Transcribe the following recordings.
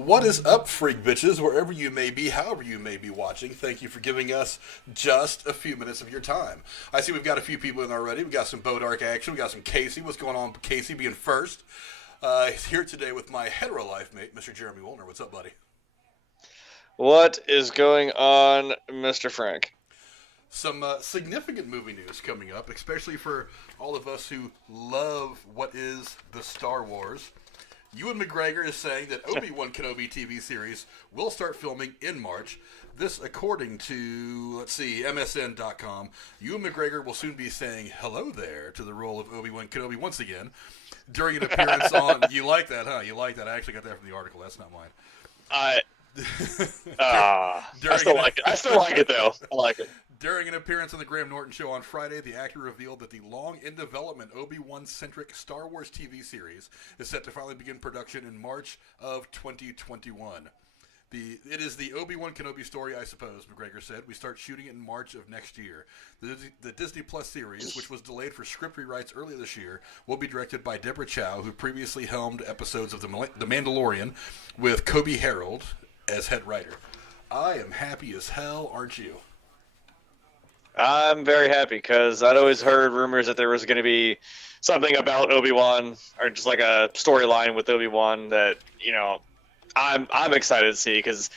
What is up, freak bitches, wherever you may be, however you may be watching? Thank you for giving us just a few minutes of your time. I see we've got a few people in already. We got some Bodark action. We got some Casey. What's going on, Casey, being first? He's here today with my hetero life mate, Mr. Jeremy Wolner. What's up, buddy? What is going on, Mr. Frank? Some significant movie news coming up, especially for all of us who love what is the Star Wars. Ewan McGregor is saying that Obi-Wan Kenobi TV series will start filming in March. This according to, MSN.com. Ewan McGregor will soon be saying hello there to the role of Obi-Wan Kenobi once again during an appearance on... You like that, huh? You like that? I actually got that from the article. That's not mine. I still like it. I still like it, though. I like it. During an appearance on the Graham Norton Show on Friday, the actor revealed that the long-in-development Obi-Wan-centric Star Wars TV series is set to finally begin production in March of 2021. It is the Obi-Wan Kenobi story, I suppose, McGregor said. We start shooting it in March of next year. The Disney Plus series, which was delayed for script rewrites earlier this year, will be directed by Deborah Chow, who previously helmed episodes of The Mandalorian with Kobe Harold as head writer. I am happy as hell, aren't you? I'm very happy because I'd always heard rumors that there was going to be something about Obi-Wan or just like a storyline with Obi-Wan that, I'm excited to see because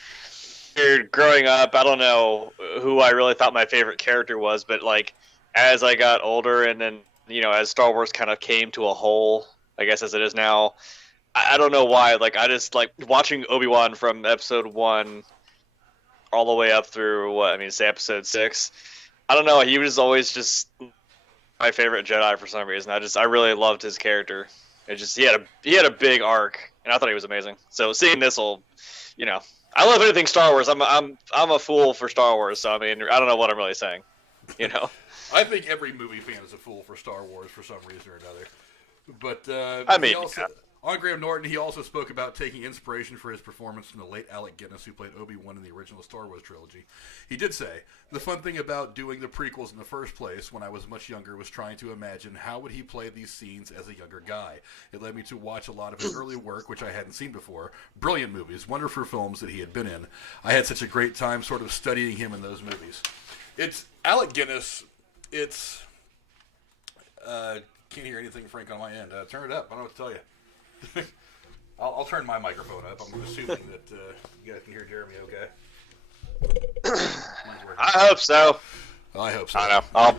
growing up, I don't know who I really thought my favorite character was, but like as I got older and then, as Star Wars kind of came to a whole, I guess as it is now, I don't know why. Like I just like watching Obi-Wan from episode 1 all the way up through say episode 6. I don't know. He was always just my favorite Jedi for some reason. I really loved his character. He had a big arc, and I thought he was amazing. So seeing this will, I love anything Star Wars. I'm a fool for Star Wars. So I don't know what I'm really saying. I think every movie fan is a fool for Star Wars for some reason or another. But on Graham Norton, he also spoke about taking inspiration for his performance from the late Alec Guinness, who played Obi-Wan in the original Star Wars trilogy. He did say, the fun thing about doing the prequels in the first place when I was much younger was trying to imagine how would he play these scenes as a younger guy. It led me to watch a lot of his early work, which I hadn't seen before. Brilliant movies, wonderful films that he had been in. I had such a great time sort of studying him in those movies. It's Alec Guinness. It's... can't hear anything, Frank, on my end. Turn it up. I don't know what to tell you. I'll turn my microphone up. I'm assuming that you guys can hear Jeremy okay. I hope so. I hope so. I don't know. I'll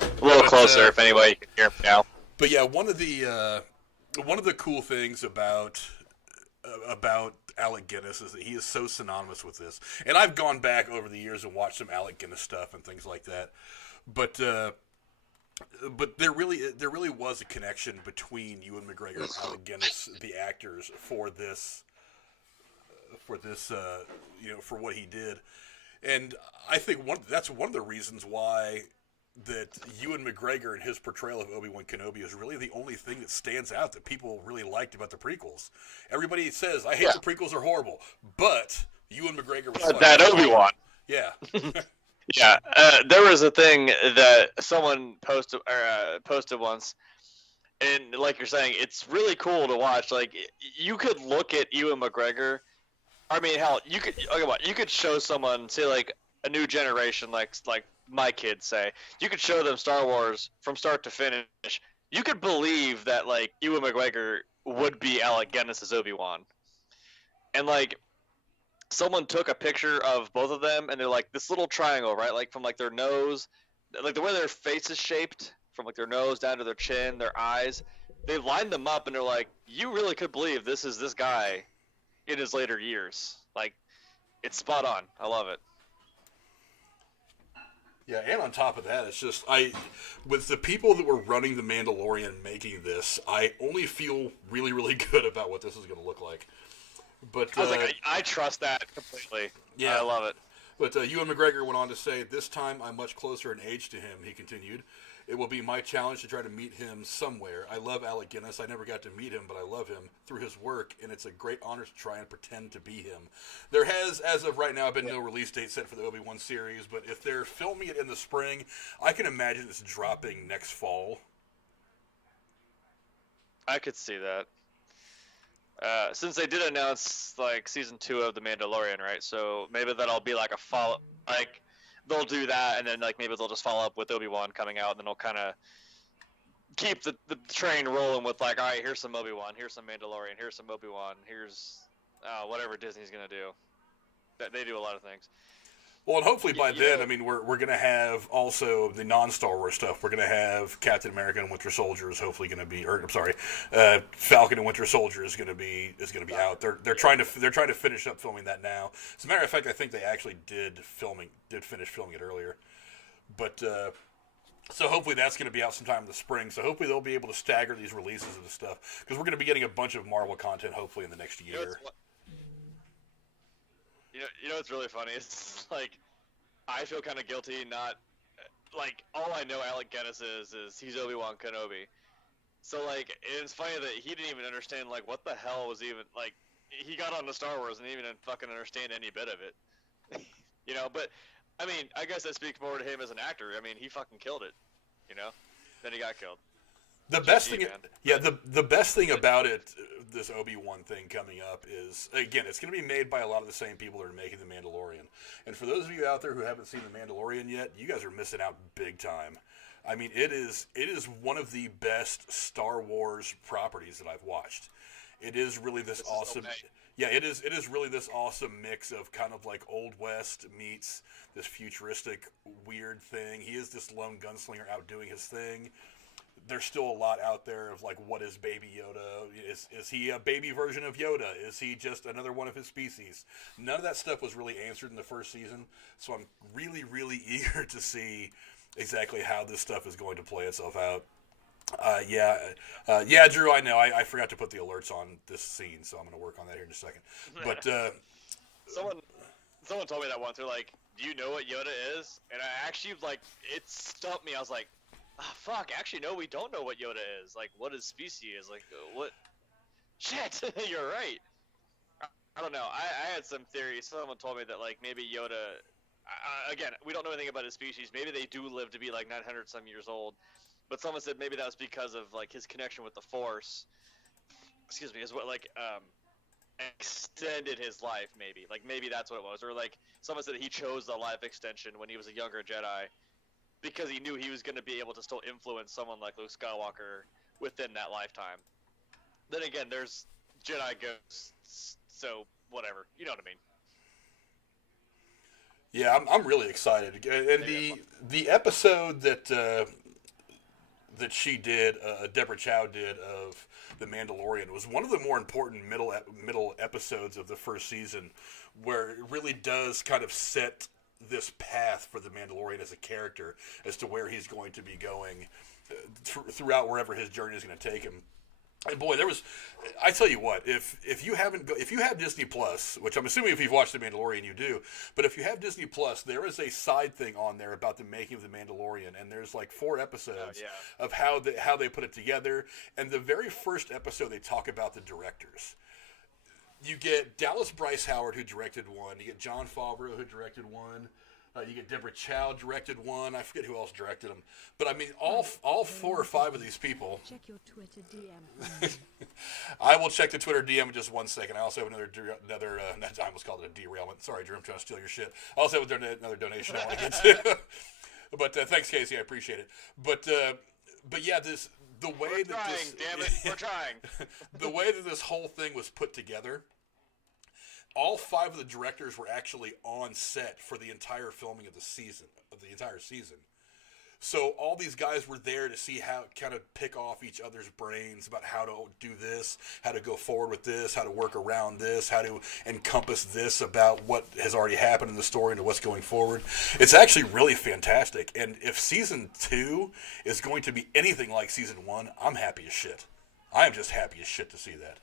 a little closer if anybody can hear me now. But yeah, one of the cool things about Alec Guinness is that he is so synonymous with this. And I've gone back over the years and watched some Alec Guinness stuff and things like that. But there really was a connection between Ewan McGregor and Alec Guinness, the actors, for what he did, and I think that's one of the reasons why that Ewan McGregor and his portrayal of Obi-Wan Kenobi is really the only thing that stands out that people really liked about the prequels. Everybody says I hate the prequels are horrible, but Ewan McGregor was that Obi-Wan. Yeah. Yeah, there was a thing that someone posted once, and like you're saying, it's really cool to watch. Like you could look at Ewan McGregor. I mean, hell, you could show someone, say like a new generation, like my kids say, you could show them Star Wars from start to finish. You could believe that like Ewan McGregor would be Alec Guinness as Obi-Wan, and like. Someone took a picture of both of them, and they're like this little triangle, right? Like from like their nose, like the way their face is shaped, from like their nose down to their chin, their eyes. They lined them up, and they're like, you really could believe this is this guy in his later years. Like, it's spot on. I love it. Yeah, and on top of that, it's just with the people that were running The Mandalorian making this, I only feel really, really good about what this is going to look like. But I was like, I trust that completely. Yeah, I love it. But Ewan McGregor went on to say, this time I'm much closer in age to him, he continued. It will be my challenge to try to meet him somewhere. I love Alec Guinness. I never got to meet him, but I love him through his work, and it's a great honor to try and pretend to be him. There has, as of right now, been no release date set for the Obi-Wan series, but if they're filming it in the spring, I can imagine it's dropping next fall. I could see that. Since they did announce like season 2 of The Mandalorian, right? So maybe that'll be like a follow, like they'll do that, and then like maybe they'll just follow up with Obi-Wan coming out, and then they'll kind of keep the train rolling with like, all right, here's some Obi-Wan, here's some Mandalorian, here's some Obi-Wan, here's whatever Disney's gonna do. They do a lot of things. Well, and hopefully by then, I mean, we're going to have also the non-Star Wars stuff. We're going to have Captain America and Winter Soldier is hopefully going to be, or I'm sorry, Falcon and Winter Soldier is going to be out. They're trying to finish up filming that now. As a matter of fact, I think they actually did finish filming it earlier. But so hopefully that's going to be out sometime in the spring. So hopefully they'll be able to stagger these releases of the stuff because we're going to be getting a bunch of Marvel content hopefully in the next year. You know what's really funny? It's like, I feel kind of guilty not, like, all I know Alec Guinness is he's Obi-Wan Kenobi. So, like, it's funny that he didn't even understand, like, what the hell was even, like, he got onto Star Wars and didn't even fucking understand any bit of it. You know, but, I mean, I guess that speaks more to him as an actor. I mean, he fucking killed it, you know? Then he got killed. The best thing, the best thing about it, this Obi-Wan thing coming up is, again, it's going to be made by a lot of the same people that are making The Mandalorian. And for those of you out there who haven't seen The Mandalorian yet, you guys are missing out big time. I mean, it is one of the best Star Wars properties that I've watched. It is really this awesome. Yeah, it is really this awesome mix of kind of like Old West meets this futuristic weird thing. He is this lone gunslinger out doing his thing. There's still a lot out there of like, what is Baby Yoda? Is he a baby version of Yoda? Is he just another one of his species? None of that stuff was really answered in the first season, so I'm really, really eager to see exactly how this stuff is going to play itself out. Yeah, Drew, I know. I forgot to put the alerts on this scene, so I'm going to work on that here in a second. But someone told me that once. They're like, "Do you know what Yoda is?" And I actually, like, it stumped me. I was like, oh, fuck, actually, no, we don't know what Yoda is. Like, what his species is. Like, what? Shit, you're right. I don't know. I had some theories. Someone told me that, like, maybe Yoda, again, we don't know anything about his species. Maybe they do live to be, like, 900 some years old. But someone said maybe that was because of, like, his connection with the Force. Excuse me, is what, like, extended his life, maybe. Like, maybe that's what it was. Or, like, someone said he chose the life extension when he was a younger Jedi, because he knew he was going to be able to still influence someone like Luke Skywalker within that lifetime. Then again, there's Jedi ghosts, so whatever. You know what I mean? Yeah, I'm really excited. And the episode that she did, Deborah Chow did, of The Mandalorian was one of the more important middle episodes of the first season, where it really does kind of set this path for the Mandalorian as a character as to where he's going to be going throughout wherever his journey is going to take him. And boy, I tell you what, if you have Disney Plus, which I'm assuming if you've watched The Mandalorian you do, but if you have Disney Plus, there is a side thing on there about the making of The Mandalorian, and there's like 4 episodes of how they put it together. And the very first episode they talk about the directors. You get Dallas Bryce Howard, who directed one. You get Jon Favreau, who directed one. You get Deborah Chow directed one. I forget who else directed them. But I mean, all 4 or 5 of these people. Check your Twitter DM. I will check the Twitter DM in just 1 second. I also have another I almost called it a derailment. Sorry, Drew, I'm trying to steal your shit. I also have another donation I want to get to. But thanks, Casey. I appreciate it. But yeah, the way we're trying. The way that this whole thing was put together. All 5 of the directors were actually on set for the entire filming of the entire season. So all these guys were there to see how kind of pick off each other's brains about how to do this, how to go forward with this, how to work around this, how to encompass this about what has already happened in the story and what's going forward. It's actually really fantastic. And if season 2 is going to be anything like season 1, I'm happy as shit. I am just happy as shit to see that.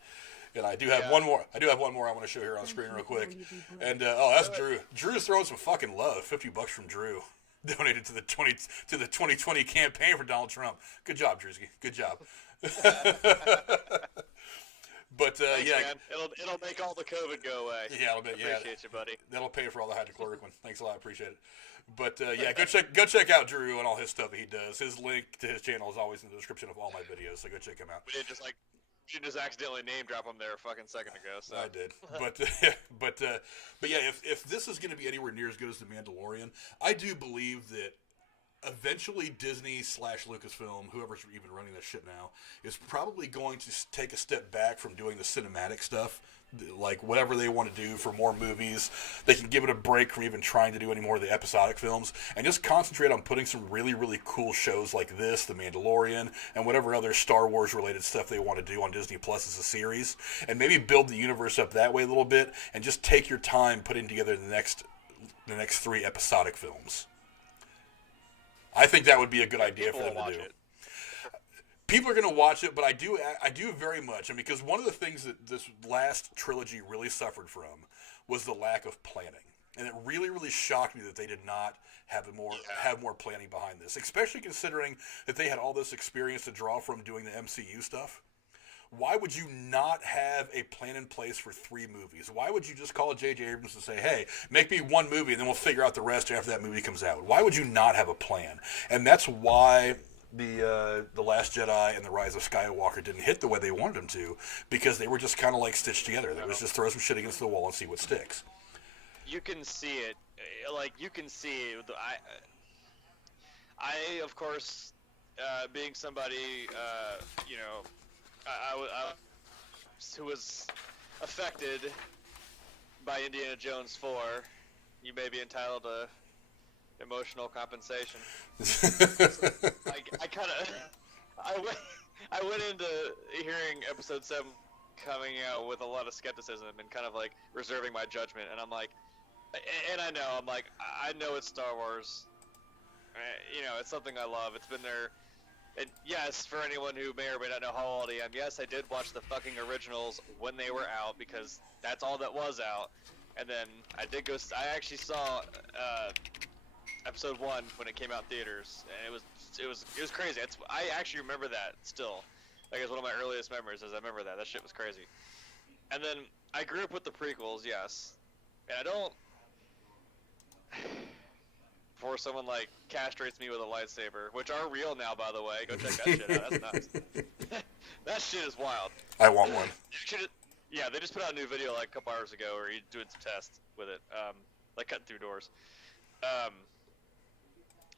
And I do have one more. I want to show here on screen real quick. And that's Drew. Drew's throwing some fucking love. $50 from Drew, donated to the 2020 campaign for Donald Trump. Good job, Drewski. Good job. But thanks, man. It'll make all the COVID go away. Yeah, Appreciate you, buddy. That'll pay for all the hydrochloroquine. Thanks a lot. Appreciate it. But go check out Drew and all his stuff that he does. His link to his channel is always in the description of all my videos. So go check him out. We did just like You just accidentally name drop him there a fucking second ago. So. I did, but yeah, if this is going to be anywhere near as good as The Mandalorian, I do believe that eventually Disney / Lucasfilm, whoever's even running this shit now, is probably going to take a step back from doing the cinematic stuff. Like, whatever they want to do for more movies, they can give it a break from even trying to do any more of the episodic films and just concentrate on putting some really, really cool shows like this, The Mandalorian, and whatever other Star Wars related stuff they want to do on Disney Plus as a series, and maybe build the universe up that way a little bit, and just take your time putting together the next 3 episodic films. I think that would be a good idea for them to do. People are going to watch it, but I do very much, and because one of the things that this last trilogy really suffered from was the lack of planning, and it really, really shocked me that they did not have more planning behind this, especially considering that they had all this experience to draw from doing the MCU stuff. Why would you not have a plan in place for 3 movies? Why would you just call J.J. Abrams and say, hey, make me 1 movie and then we'll figure out the rest after that movie comes out? Why would you not have a plan? And that's why the Last Jedi and The Rise of Skywalker didn't hit the way they wanted them to, because they were just kind of like stitched together. It was just throw some shit against the wall and see what sticks. You can see it. Like, you can see it. I of course, being somebody, you know, I who was affected by Indiana Jones 4, you may be entitled to emotional compensation. I went into hearing episode 7 coming out with a lot of skepticism and kind of like reserving my judgment, and I'm like, and I know it's Star Wars, you know, it's something I love, it's been there. And yes, for anyone who may or may not know how old I am, yes, I did watch the fucking originals when they were out, because that's all that was out. And then I actually saw episode 1 when it came out in theaters, and it was crazy. I actually remember that still. Like, it's one of my earliest memories, as I remember that. That shit was crazy. And then I grew up with the prequels, yes. And I don't... Before someone, like, castrates me with a lightsaber, which are real now, by the way. Go check that shit out. That's nuts. That shit is wild. I want one. Yeah, they just put out a new video, like, a couple hours ago where he's doing some tests with it. Like, cutting through doors. I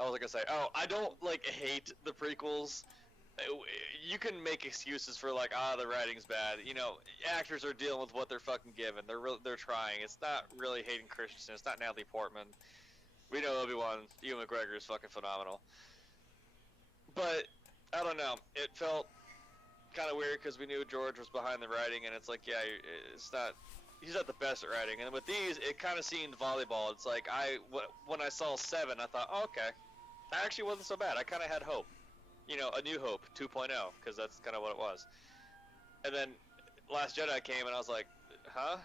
was going to say, I don't, like, hate the prequels. You can make excuses for, like, the writing's bad. You know, actors are dealing with what they're fucking given. They're trying. It's not really Hayden Christensen. It's not Natalie Portman. We know Obi-Wan, Ewan McGregor is fucking phenomenal. But, I don't know. It felt kind of weird because we knew George was behind the writing, and it's like, yeah, he's not the best at writing. And with these, it kind of seemed volleyball. It's like, when I saw 7, I thought, oh, okay, that actually wasn't so bad. I kind of had hope. You know, A New Hope 2.0, because that's kind of what it was. And then Last Jedi came, and I was like, huh?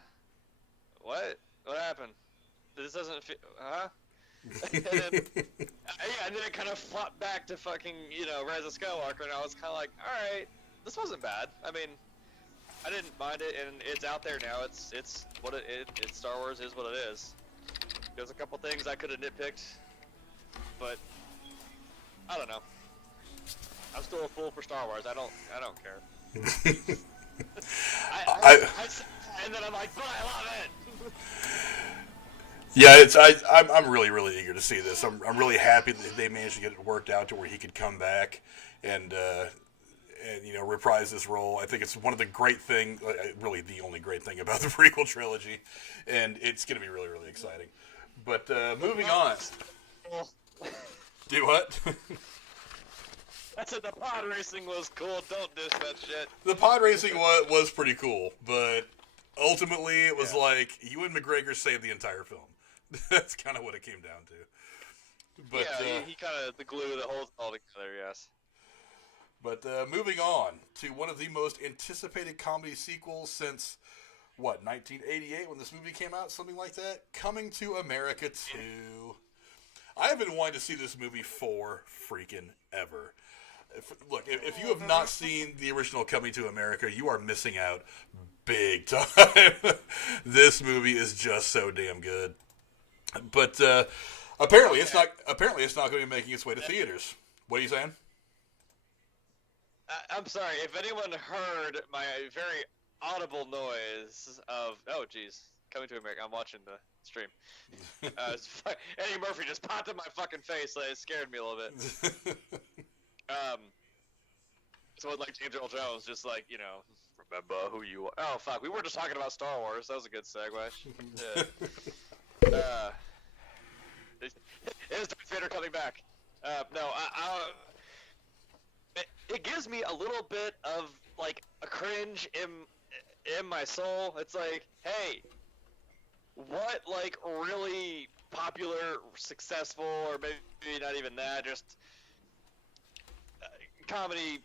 What? What happened? This doesn't feel, huh? and then it kind of flopped back to fucking, you know, Rise of Skywalker, and I was kind of like, alright, this wasn't bad. I mean, I didn't mind it, and it's out there now. It's what it's Star Wars is what it is. There's a couple things I could have nitpicked, but I don't know. I'm still a fool for Star Wars. I don't care. And then I'm like, but I love it. Yeah, I'm really, really eager to see this. I'm really happy that they managed to get it worked out to where he could come back and you know, reprise this role. I think it's one of the great things, really the only great thing about the prequel trilogy, and it's going to be really, really exciting. But moving on. Do what? I said the pod racing was cool. Don't diss that shit. The pod racing was pretty cool, but ultimately it was like Ewan McGregor saved the entire film. That's kind of what it came down to. But, yeah, he kind of the glue that holds it all together, yes. But moving on to one of the most anticipated comedy sequels since, 1988 when this movie came out? Something like that? Coming to America 2. I have been wanting to see this movie for freaking ever. If you have not seen the original Coming to America, you are missing out big time. This movie is just so damn good. But apparently it's not going to be making its way to theaters. What are you saying? I'm sorry if anyone heard my very audible noise of coming to America. I'm watching the stream. Eddie Murphy just popped in my fucking face. Like, it scared me a little bit. So like James Earl Jones, just like, remember who you are. Oh fuck, we were just talking about Star Wars. That was a good segue. Yeah. Is Darth Vader coming back? No, it gives me a little bit of like a cringe in my soul. It's like, hey, what like really popular, successful, or maybe not even that, just comedy,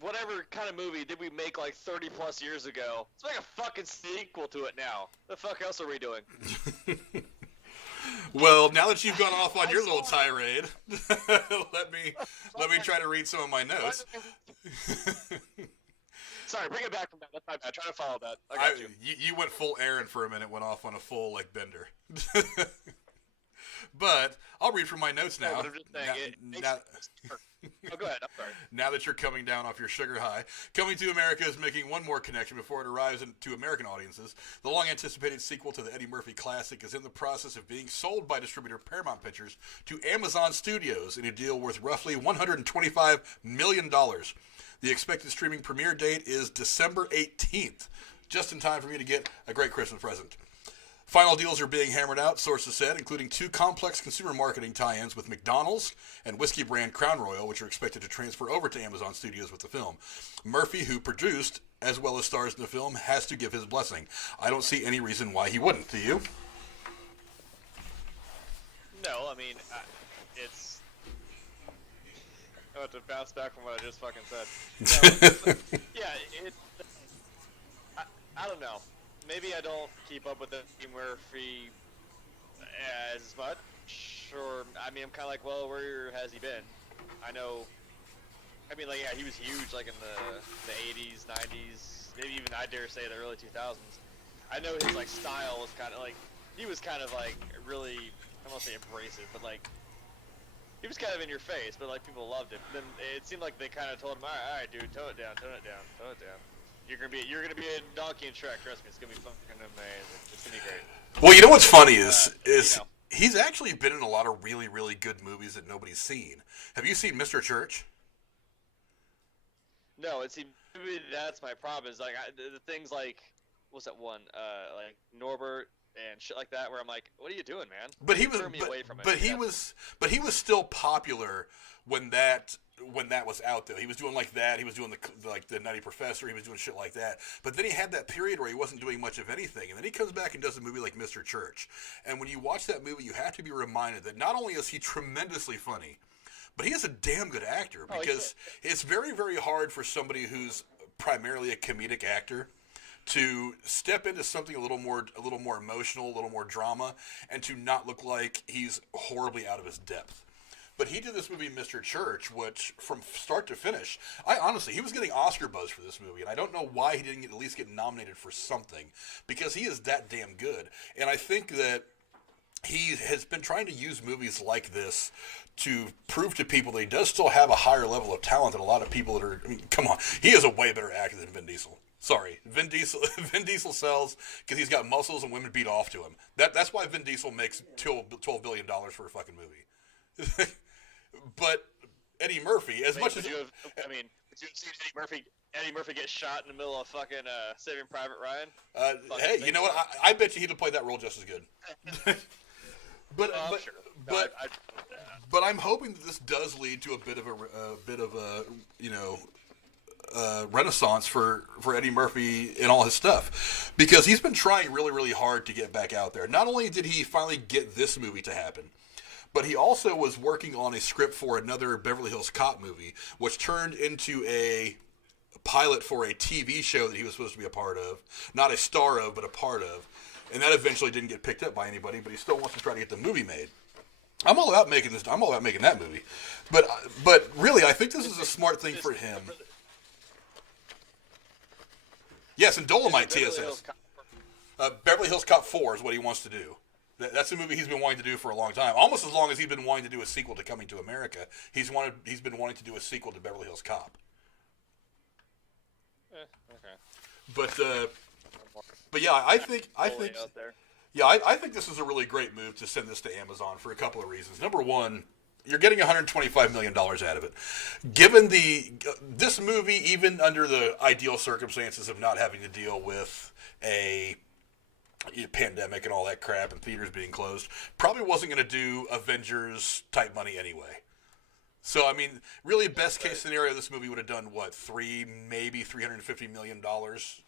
whatever kind of movie did we make like 30 plus years ago? Let's make a fucking sequel to it now. The fuck else are we doing? Well, now that you've gone off on your little tirade, let me try to read some of my notes. Sorry, bring it back from that. That's my bad. Try to follow that. I got you. You went full Aaron for a minute, went off on a full like Bender. But I'll read from my notes now. I'm just saying, oh, go ahead. I'm sorry. Now that you're coming down off your sugar high, Coming to America is making one more connection before it arrives to American audiences. The long-anticipated sequel to the Eddie Murphy classic is in the process of being sold by distributor Paramount Pictures to Amazon Studios in a deal worth roughly $125 million. The expected streaming premiere date is December 18th, just in time for me to get a great Christmas present. Final deals are being hammered out, sources said, including 2 complex consumer marketing tie-ins with McDonald's and whiskey brand Crown Royal, which are expected to transfer over to Amazon Studios with the film. Murphy, who produced as well as stars in the film, has to give his blessing. I don't see any reason why he wouldn't. Do you? No, I mean, it's... I have to bounce back from what I just fucking said. No, yeah, I don't know. Maybe I don't keep up with Eddie Murphy as much, or, I mean, I'm kind of like, well, where has he been? I know, I mean, like, yeah, he was huge, like, in the 80s, 90s, maybe even, I dare say, the early 2000s. I know his, like, style was kind of, like, he was kind of, like, really, I won't say abrasive, but, like, he was kind of in your face, but, like, people loved him. Then it seemed like they kind of told him, all right, dude, tone it down, tone it down, tone it down. You're gonna be a donkey in Shrek. Trust me, it's gonna be fucking amazing. It's gonna be great. Well, you know what's funny is he's actually been in a lot of really, really good movies that nobody's seen. Have you seen Mr. Church? No, maybe that's my problem. Is like the things like what's that one? Like Norbert and shit like that, where I'm like, what are you doing, man? But he was, but he was still popular when that was out there. He was doing like that. He was doing the Nutty Professor. He was doing shit like that. But then he had that period where he wasn't doing much of anything, and then he comes back and does a movie like Mr. Church. And when you watch that movie, you have to be reminded that not only is he tremendously funny, but he is a damn good actor, because it's very, very hard for somebody who's primarily a comedic actor to step into something a little more emotional, a little more drama, and to not look like he's horribly out of his depth. But he did this movie, Mr. Church, which from start to finish, he was getting Oscar buzz for this movie, and I don't know why he didn't at least get nominated for something, because he is that damn good. And I think that he has been trying to use movies like this to prove to people that he does still have a higher level of talent than a lot of people that are, I mean, come on, he is a way better actor than Vin Diesel. Sorry, Vin Diesel sells because he's got muscles and women beat off to him. That's why Vin Diesel makes $12 billion for a fucking movie. But Eddie Murphy, as much as would you have seen Eddie Murphy get shot in the middle of fucking Saving Private Ryan? Hey, you know what? I bet you he'd have played that role just as good. But I'm hoping that this does lead to a bit of a renaissance for Eddie Murphy and all his stuff, because he's been trying really, really hard to get back out there. Not only did he finally get this movie to happen, but he also was working on a script for another Beverly Hills Cop movie, which turned into a pilot for a TV show that he was supposed to be a part of. Not a star of, but a part of. And that eventually didn't get picked up by anybody, but he still wants to try to get the movie made. I'm all about making this. I'm all about making that movie. But really, I think this is a smart thing for him. Yes, and Dolomite TSS. Beverly Hills Cop 4 is what he wants to do. That's a movie he's been wanting to do for a long time, almost as long as he's been wanting to do a sequel to Coming to America. He's been wanting to do a sequel to Beverly Hills Cop. Okay. But yeah, I think this is a really great move to send this to Amazon for a couple of reasons. Number one, you're getting $125 million out of it. Given this movie, even under the ideal circumstances of not having to deal with a pandemic and all that crap and theaters being closed, probably wasn't going to do Avengers type money anyway. So I mean, really, best case scenario, this movie would have done what, maybe $350 million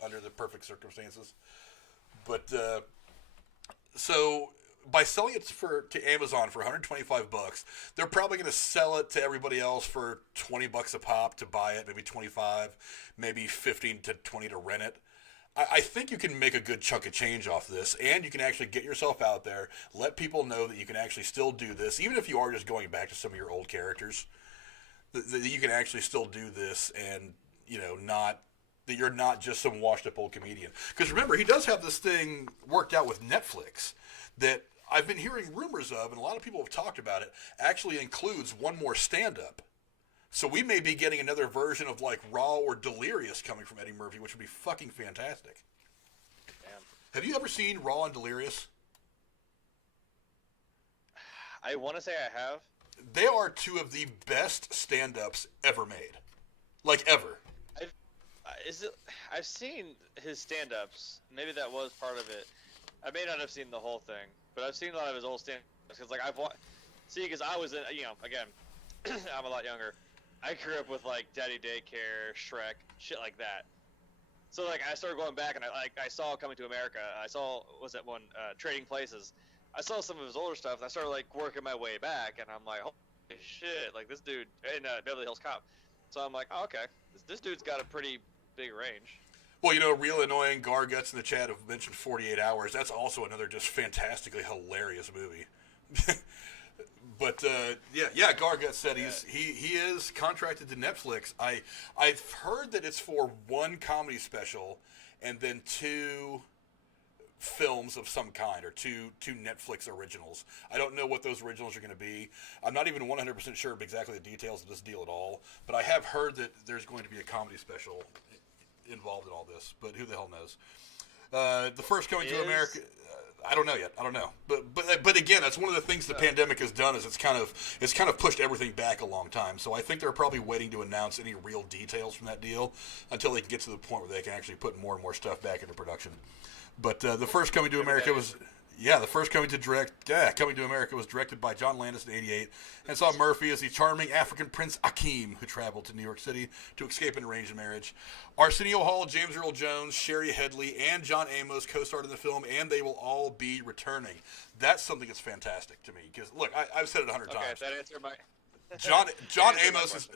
under the perfect circumstances. But so by selling it to Amazon for $125, they're probably going to sell it to everybody else for $20 a pop to buy it, maybe 25, maybe 15 to 20 to rent it. I think you can make a good chunk of change off this, and you can actually get yourself out there, let people know that you can actually still do this, even if you are just going back to some of your old characters, that you can actually still do this, and that you're not just some washed-up old comedian. Because remember, he does have this thing worked out with Netflix that I've been hearing rumors of, and a lot of people have talked about it, actually includes one more stand-up. So we may be getting another version of like Raw or Delirious coming from Eddie Murphy, which would be fucking fantastic. Damn. Have you ever seen Raw and Delirious? I want to say I have. They are two of the best stand-ups ever made. Like, ever. I've seen his stand-ups. Maybe that was part of it. I may not have seen the whole thing, but I've seen a lot of his old stand-ups. Because, like, because I was in, again, I'm a lot younger. I grew up with, like, Daddy Daycare, Shrek, shit like that. So, like, I started going back, and I saw Coming to America. I saw, Trading Places. I saw some of his older stuff, and I started, like, working my way back, and I'm like, holy shit, like, this dude, in Beverly Hills Cop. So I'm like, oh, okay, this dude's got a pretty big range. Well, Real Annoying Garguts in the chat have mentioned 48 Hours. That's also another just fantastically hilarious movie. But yeah, Gargut said he is contracted to Netflix. I've heard that it's for one comedy special and then 2 films of some kind, or two Netflix originals. I don't know what those originals are going to be. I'm not even 100% sure of exactly the details of this deal at all, but I have heard that there's going to be a comedy special involved in all this, but who the hell knows? The first Coming to America, I don't know yet. I don't know, but again, that's one of the things the pandemic has done, is it's kind of pushed everything back a long time. So I think they're probably waiting to announce any real details from that deal until they can get to the point where they can actually put more and more stuff back into production. But the first Coming to America was, Coming to America was directed by John Landis in '88, and saw Murphy as the charming African Prince Akeem, who traveled to New York City to escape an arranged marriage. Arsenio Hall, James Earl Jones, Sherry Headley, and John Amos co-starred in the film, and they will all be returning. That's something that's fantastic to me, because look, I've said it 100 times. Okay, that answered my.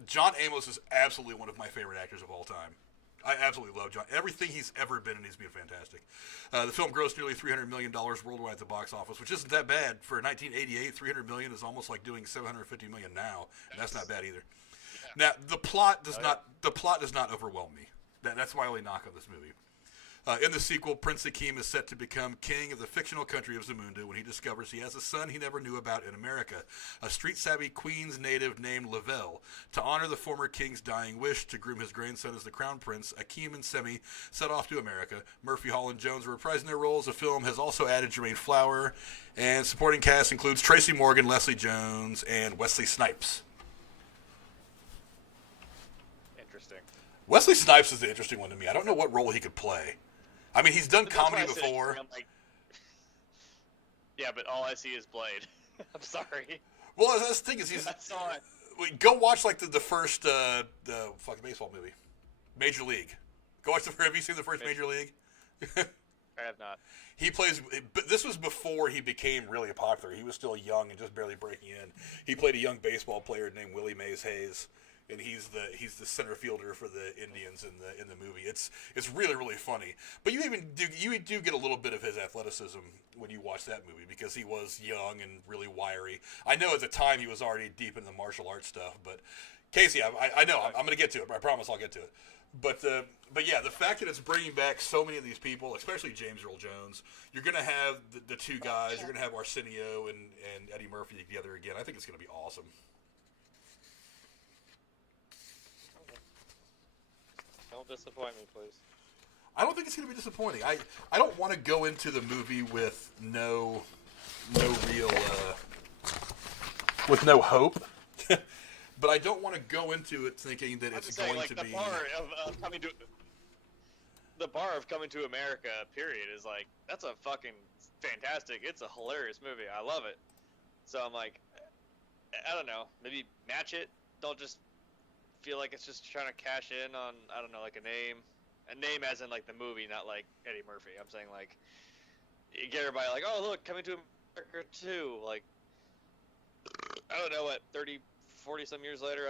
John Amos is absolutely one of my favorite actors of all time. I absolutely love John. Everything he's ever been in, he's been fantastic. The film grossed nearly $300 million worldwide at the box office, which isn't that bad. For 1988, $300 million is almost like doing $750 million now, and that's not bad either. Yeah. Now, the plot does not overwhelm me. That's my only knock on this movie. In the sequel, Prince Akeem is set to become king of the fictional country of Zamunda when he discovers he has a son he never knew about in America, a street-savvy Queens native named Lavelle. To honor the former king's dying wish to groom his grandson as the crown prince, Akeem and Semi set off to America. Murphy, Hall, and Jones are reprising their roles. The film has also added Jermaine Flower, and supporting cast includes Tracy Morgan, Leslie Jones, and Wesley Snipes. Interesting. Wesley Snipes is the interesting one to me. I don't know what role he could play. I mean, he's done comedy before. Yeah, but all I see is Blade. I'm sorry. Well, that's the thing is go watch like the first the fucking baseball movie, Major League. Go watch have you seen the first Major League? I have not. He plays, but this was before he became really popular. He was still young and just barely breaking in. He played a young baseball player named Willie Mays Hayes. And he's the center fielder for the Indians in the movie. It's really, really funny. But you do get a little bit of his athleticism when you watch that movie, because he was young and really wiry. I know at the time he was already deep in the martial arts stuff, but Casey, I know. I'm going to get to it. I promise I'll get to it. But yeah, the fact that it's bringing back so many of these people, especially James Earl Jones, you're going to have the two guys. You're going to have Arsenio and Eddie Murphy together again. I think it's going to be awesome. Don't disappoint me, please. I don't think it's going to be disappointing. I don't want to go into the movie with no real with no hope. But I don't want to go into it thinking that it's going to be. The bar of coming to America, period, is like, that's a fucking fantastic. It's a hilarious movie. I love it. So I'm like, I don't know. Maybe match it. Don't just feel like it's just trying to cash in on, I don't know, like a name as in like the movie, not like Eddie Murphy. I'm saying like, you get everybody like, oh look, coming to America 2. Like, I don't know what 40 some years later.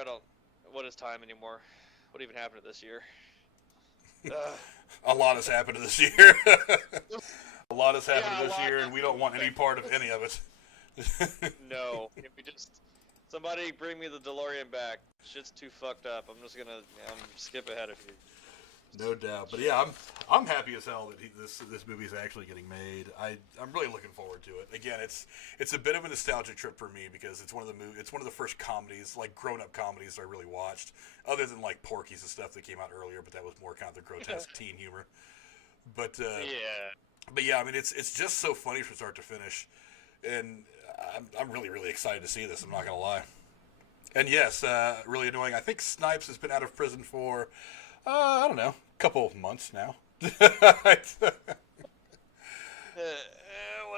What is time anymore? What even happened this year? A lot has happened this year. A lot has happened this year, and we don't want any part of any of it. No, if we just somebody bring me the DeLorean back. Shit's too fucked up. I'm just gonna skip ahead of you. No doubt, but yeah, I'm happy as hell that this movie is actually getting made. I'm really looking forward to it. Again, it's a bit of a nostalgic trip for me because it's one of the first comedies, like grown-up comedies, I really watched, other than like Porky's and stuff that came out earlier, but that was more kind of the grotesque teen humor. But yeah, I mean it's just so funny from start to finish, and I'm really really excited to see this. I'm not gonna lie. And yes, really annoying. I think Snipes has been out of prison for. I don't know, a couple of months now. What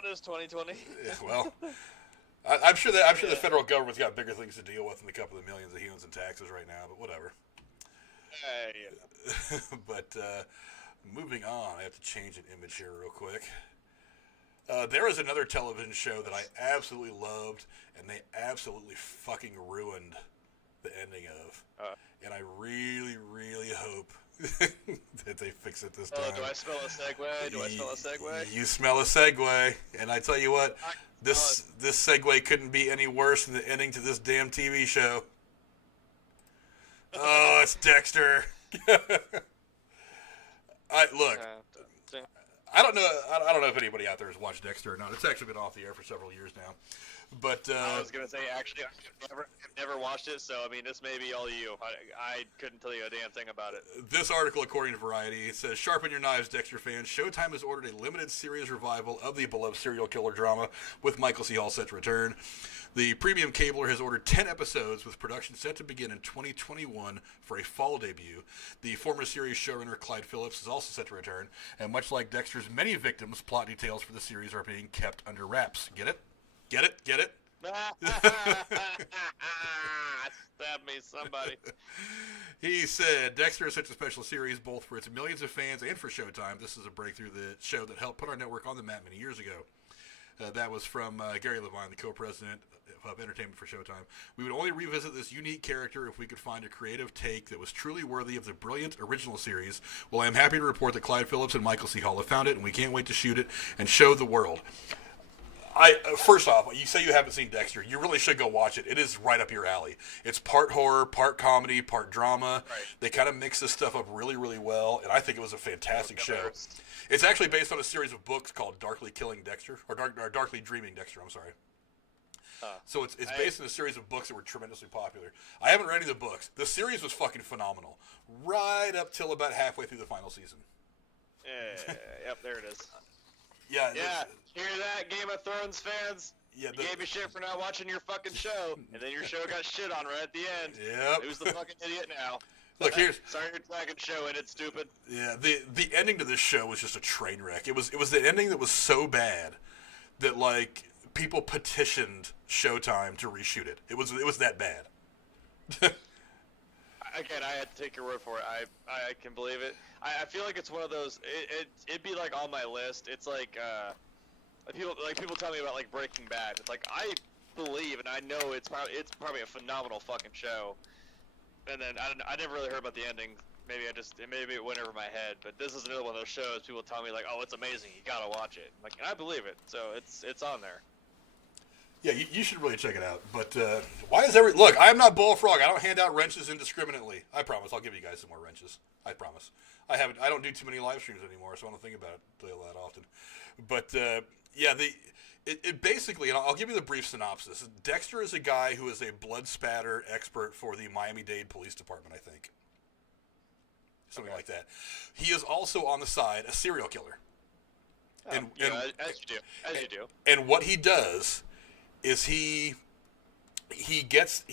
is 2020? Well, I'm sure the federal government's got bigger things to deal with than the couple of millions that he owns in taxes right now. But whatever. Yeah. But moving on, I have to change an image here real quick. There is another television show that I absolutely loved, and they absolutely fucking ruined the ending of. And I really, really hope that they fix it this time. Do I smell a segue? You smell a segue. And I tell you what, this segue couldn't be any worse than the ending to this damn TV show. Oh, it's Dexter. I don't know if anybody out there has watched Dexter or not. It's actually been off the air for several years now. But I was gonna say, actually, I've never watched it, so I mean, this may be all you. I couldn't tell you a damn thing about it. This article, according to Variety, it says, "Sharpen your knives, Dexter fans. Showtime has ordered a limited series revival of the beloved serial killer drama, with Michael C. Hall set to return. The premium cabler has ordered 10 episodes, with production set to begin in 2021 for a fall debut. The former series showrunner Clyde Phillips is also set to return, and much like Dexter's many victims, plot details for the series are being kept under wraps. Get it? Get it? Get it?" Stab me, somebody. He said, "Dexter is such a special series, both for its millions of fans and for Showtime. This is a breakthrough show that helped put our network on the map many years ago." That was from Gary Levine, the co-president of entertainment for Showtime. "We would only revisit this unique character if we could find a creative take that was truly worthy of the brilliant original series. Well, I am happy to report that Clyde Phillips and Michael C. Hall have found it, and we can't wait to shoot it and show the world." First off, you say you haven't seen Dexter. You really should go watch it. It is right up your alley. It's part horror, part comedy, part drama. Right. They kind of mix this stuff up really, really well, and I think it was a fantastic show. It's actually based on a series of books called Darkly Killing Dexter, or Darkly Dreaming Dexter, I'm sorry. So it's based on a series of books that were tremendously popular. I haven't read any of the books. The series was fucking phenomenal, right up till about halfway through the final season. Yep, there it is. Yeah. Hear that, Game of Thrones fans? Yeah, you gave me shit for not watching your fucking show, and then your show got shit on right at the end. Yep. Who's the fucking idiot now? Look, here's. Sorry, your fucking show ended, stupid. Yeah, the ending to this show was just a train wreck. It was the ending that was so bad that like people petitioned Showtime to reshoot it. It was that bad. Again, I had to take your word for it. I can believe it. I feel like it's one of those. It'd be like on my list. It's like people tell me about like Breaking Bad. It's like I believe and I know it's probably a phenomenal fucking show. And then I never really heard about the ending. Maybe it went over my head. But this is another one of those shows. People tell me like, oh, it's amazing. You gotta watch it. Like, and I believe it. So it's on there. Yeah, you should really check it out. But why is look? I am not Bullfrog. I don't hand out wrenches indiscriminately. I promise. I'll give you guys some more wrenches. I promise. I don't do too many live streams anymore, so I don't think about it that often. But yeah, it basically, and I'll give you the brief synopsis. Dexter is a guy who is a blood spatter expert for the Miami-Dade Police Department, I think. Something like that. He is also on the side a serial killer. As you do. And what he does is he gets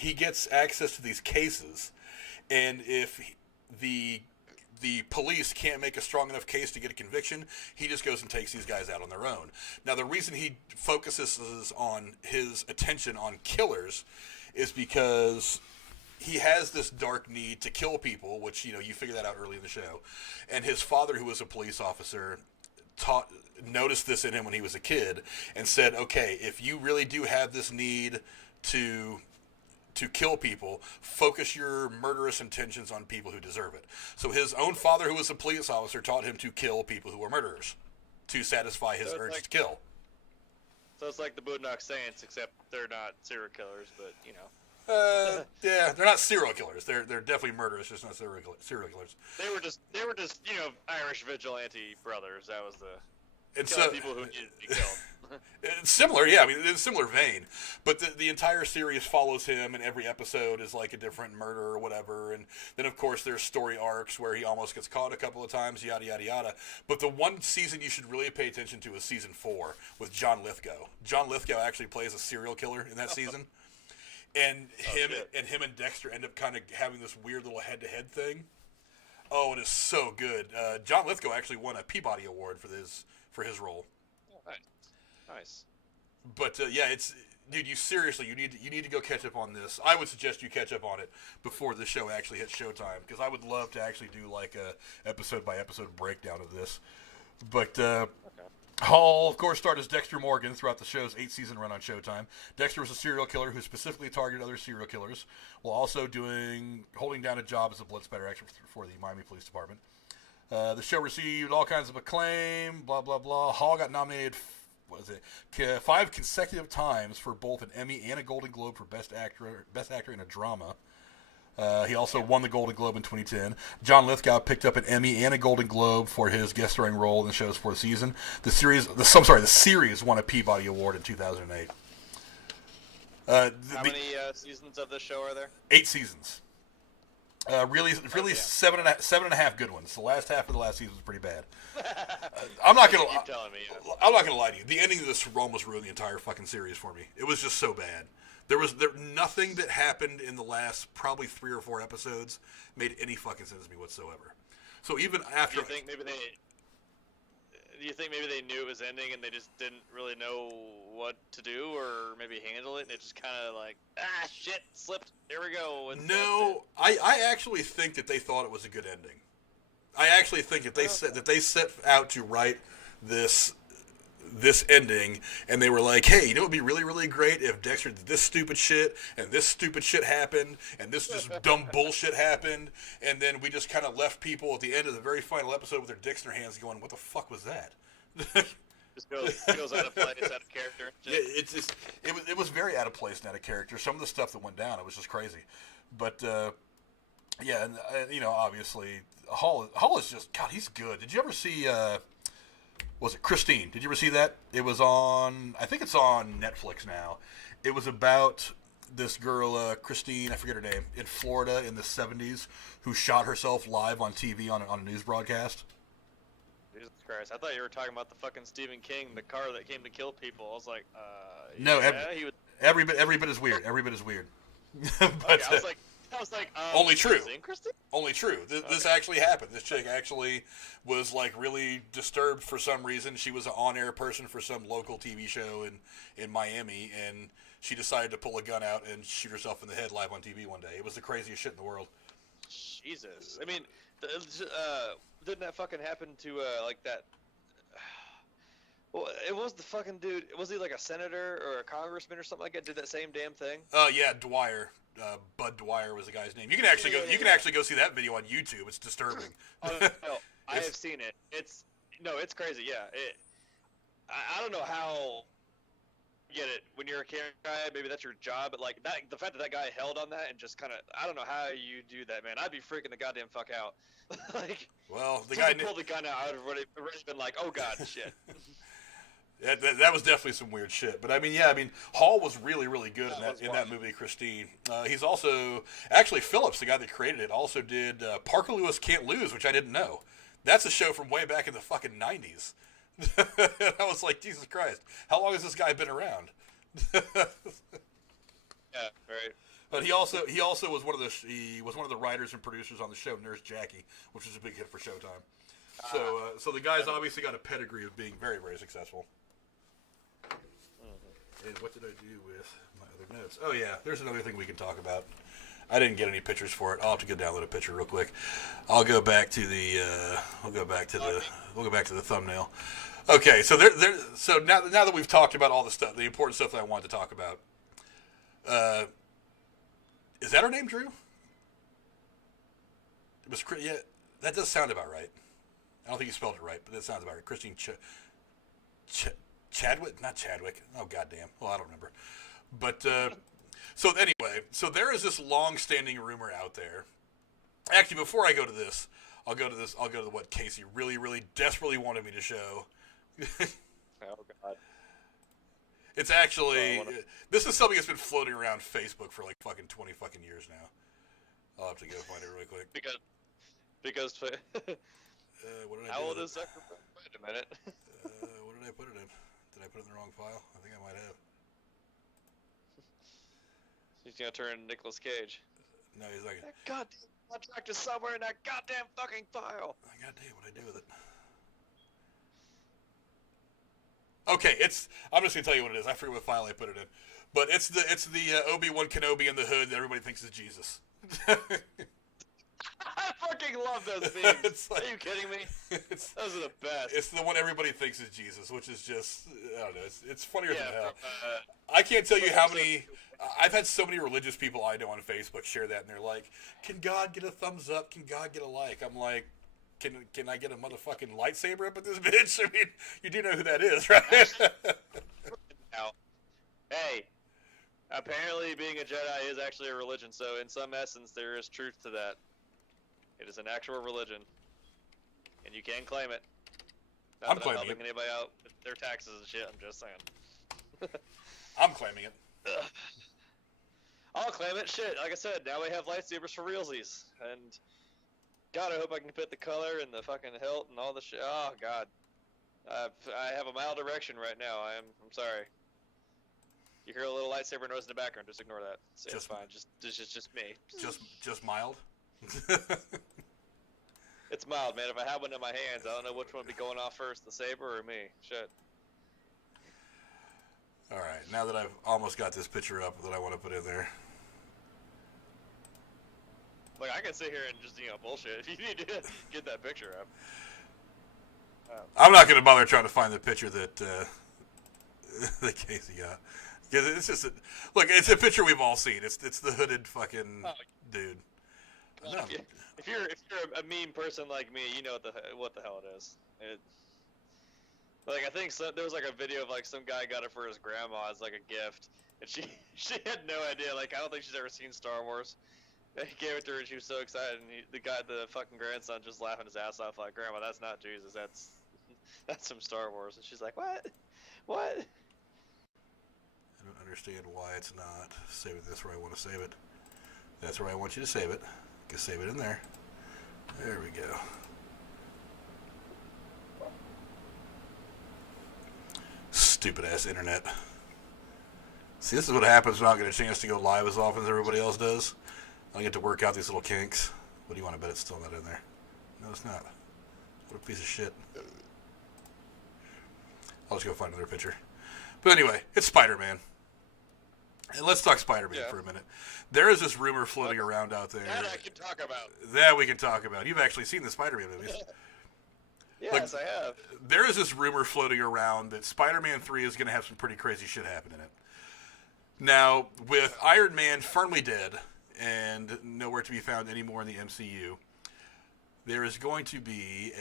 access to these cases, and if the police can't make a strong enough case to get a conviction, he just goes and takes these guys out on their own. Now, the reason he focuses on his attention on killers is because he has this dark need to kill people, which, you figure that out early in the show. And his father, who was a police officer, noticed this in him when he was a kid and said, okay, if you really do have this need to kill people, focus your murderous intentions on people who deserve it. So his own father, who was a police officer, taught him to kill people who were murderers to satisfy his urge to kill. So it's like the Boondock Saints, except they're not serial killers, but, yeah, they're not serial killers. They're definitely murderers, just not serial killers. They were just Irish vigilante brothers. That was the people who needed to be killed. It's similar, yeah. I mean, it's a similar vein, but the entire series follows him, and every episode is like a different murder or whatever. And then, of course, there's story arcs where he almost gets caught a couple of times, yada yada yada. But the one season you should really pay attention to is season 4 with John Lithgow. John Lithgow actually plays a serial killer in that season, and him and Dexter end up kind of having this weird little head-to-head thing. Oh, it is so good. John Lithgow actually won a Peabody Award for his role. Nice. But yeah, dude. You need to go catch up on this. I would suggest you catch up on it before the show actually hits Showtime, because I would love to actually do like a episode by episode breakdown of this. But Hall, of course, starred as Dexter Morgan throughout the show's 8-season run on Showtime. Dexter was a serial killer who specifically targeted other serial killers, while also holding down a job as a blood spatter expert for the Miami Police Department. The show received all kinds of acclaim, blah, blah, blah. Hall got nominated 5 consecutive times for both an Emmy and a Golden Globe for Best Actor in a Drama. He also won the Golden Globe in 2010. John Lithgow picked up an Emmy and a Golden Globe for his guest starring role in the show's 4th season. The series won a Peabody Award in 2008. How many seasons of this show are there? 8 seasons. Really, 7.5 good ones. The last half of the last season was pretty bad. I'm not gonna lie to you. The ending of this almost ruined the entire fucking series for me. It was just so bad. There nothing that happened in the last probably 3 or 4 episodes made any fucking sense to me whatsoever. So even after, do you think maybe they knew it was ending and they just didn't really know what to do or maybe handle it, and it just kind of like, shit, slipped, here we go. No, I actually think that they thought it was a good ending. I actually think that they set out to write this ending, and they were like, hey, it would be really, really great if Dexter did this stupid shit, and this stupid shit happened, and this just dumb bullshit happened, and then we just kind of left people at the end of the very final episode with their dicks in their hands going, what the fuck was that? Just goes out of place, out of character. Yeah, it was very out of place and out of character. Some of the stuff that went down, it was just crazy. But, yeah, and, obviously, Hall is just, God, he's good. Did you ever see, was it Christine? Did you ever see that? It was I think it's on Netflix now. It was about this girl, Christine, I forget her name, in Florida in the 70s, who shot herself live on TV on a news broadcast. Jesus Christ. I thought you were talking about the fucking Stephen King, the car that came to kill people. I was like, no, every bit is weird. Every bit is weird. But, okay, I was like, only true. Only true. This actually happened. This chick actually was like really disturbed for some reason. She was an on-air person for some local TV show in Miami, and she decided to pull a gun out and shoot herself in the head live on TV one day. It was the craziest shit in the world. Jesus. I mean, didn't that fucking happen to like that? Well, it was the fucking dude. Was he like a senator or a congressman or something like that? Did that same damn thing? Yeah, Dwyer. Bud Dwyer was the guy's name. You can actually go see that video on YouTube. It's disturbing. Oh, no, I have seen it. It's crazy. Yeah. I don't know how you get it when you're you're a camera guy, maybe that's your job, but like that, the fact that guy held on that and just kind of, I don't know how you do that, man. I'd be freaking the goddamn fuck out. Like, well, the guy pulled the gun out. I'd have already been like, oh god, shit. That was definitely some weird shit. But I mean, Hall was really, really good in that movie, Christine. He's also actually Phillips, the guy that created it, also did Parker Lewis Can't Lose, which I didn't know. That's a show from way back in the fucking 90s. I was like, Jesus Christ, how long has this guy been around? Yeah, right. But he also was one of the writers and producers on the show Nurse Jackie, which was a big hit for Showtime. So the guy's obviously got a pedigree of being very, very successful. And what did I do with my other notes? Oh yeah, there's another thing we can talk about. I didn't get any pictures for it. I'll have to go download a picture real quick. I'll go back to the we'll go back to the thumbnail. Okay, so so now that we've talked about all the stuff, the important stuff that I wanted to talk about. Is that her name, Drew? It was, yeah, that does sound about right. I don't think you spelled it right, but that sounds about right. Christine Chadwick? Not Chadwick. Oh, goddamn. Well, I don't remember. But, so anyway, so there is this long-standing rumor out there. Actually, before I go to this, I'll go to what Casey really, really desperately wanted me to show. Oh, God. It's actually, this is something that's been floating around Facebook for like fucking 20 fucking years now. I'll have to go find it really quick. Because what did I how do old with is that? Wait a minute. What did I put it in? Did I put it in the wrong file? I think I might have. He's gonna turn Nicolas Cage. No, he's like, that goddamn contract is somewhere in that goddamn fucking file. Goddamn, what'd I do with it? Okay, I'm just gonna tell you what it is. I forget what file I put it in, but it's the Obi-Wan Kenobi in the hood that everybody thinks is Jesus. I fucking love those memes. Are you kidding me? Those are the best. It's the one everybody thinks is Jesus, which is just, I don't know, it's funnier than hell. I can't tell you how many, I've had so many religious people I know on Facebook share that, and they're like, can God get a thumbs up? Can God get a like? I'm like, can I get a motherfucking lightsaber up at this bitch? I mean, you do know who that is, right? Now, hey, apparently being a Jedi is actually a religion, so in some essence there is truth to that. It is an actual religion, and you can claim it. I'm claiming it. Anybody out with their taxes and shit, I'm just saying. I'm claiming it. I'll claim it. Shit, like I said, now we have lightsabers for realsies, and God, I hope I can fit the color and the fucking hilt and all the shit. Oh God, I have a mild erection right now. I'm sorry. You hear a little lightsaber noise in the background, just ignore that. It's fine. Just me. Just mild. It's mild, man. If I had one in my hands, I don't know which one would be going off first, the saber or me. Shit. All right, now that I've almost got this picture up that I want to put in there. Like, I can sit here and just, bullshit if you need to get that picture up. I'm not going to bother trying to find the picture that that Casey got. Because it's just look, it's a picture we've all seen. It's the hooded fucking dude. Well, no. If you're a meme person like me, you know what the hell it is. Like, I think there was like a video of like some guy got it for his grandma as like a gift, and she had no idea. Like, I don't think she's ever seen Star Wars. And he gave it to her, and she was so excited. And the fucking grandson, just laughing his ass off, like, "Grandma, that's not Jesus. That's some Star Wars." And she's like, "What? What?" I don't understand why it's not saving this where I want to save it. That's where I want you to save it. You can save it in there. There we go. Stupid ass internet. See, this is what happens when I don't get a chance to go live as often as everybody else does. I get to work out these little kinks. What do you want to bet it's still not in there? No, it's not. What a piece of shit. I'll just go find another picture. But anyway, it's Spider-Man. And let's talk Spider-Man for a minute. There is this rumor floating around out there. That I can talk about. That we can talk about. You've actually seen the Spider-Man movies. Yes, I have. There is this rumor floating around that Spider-Man 3 is going to have some pretty crazy shit happen in it. Now, with Iron Man firmly dead and nowhere to be found anymore in the MCU, there is going to be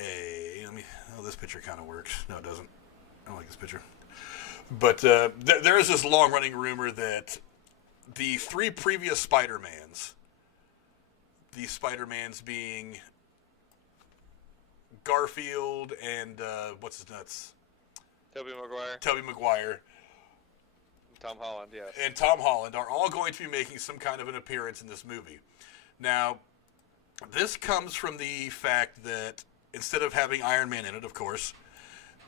this picture kind of works. No, it doesn't. I don't like this picture. But there is this long-running rumor that the 3 previous Spider-Mans, the Spider-Mans being Garfield and what's his nuts? Tobey Maguire. Tom Holland, yes. And Tom Holland are all going to be making some kind of an appearance in this movie. Now, this comes from the fact that instead of having Iron Man in it, of course,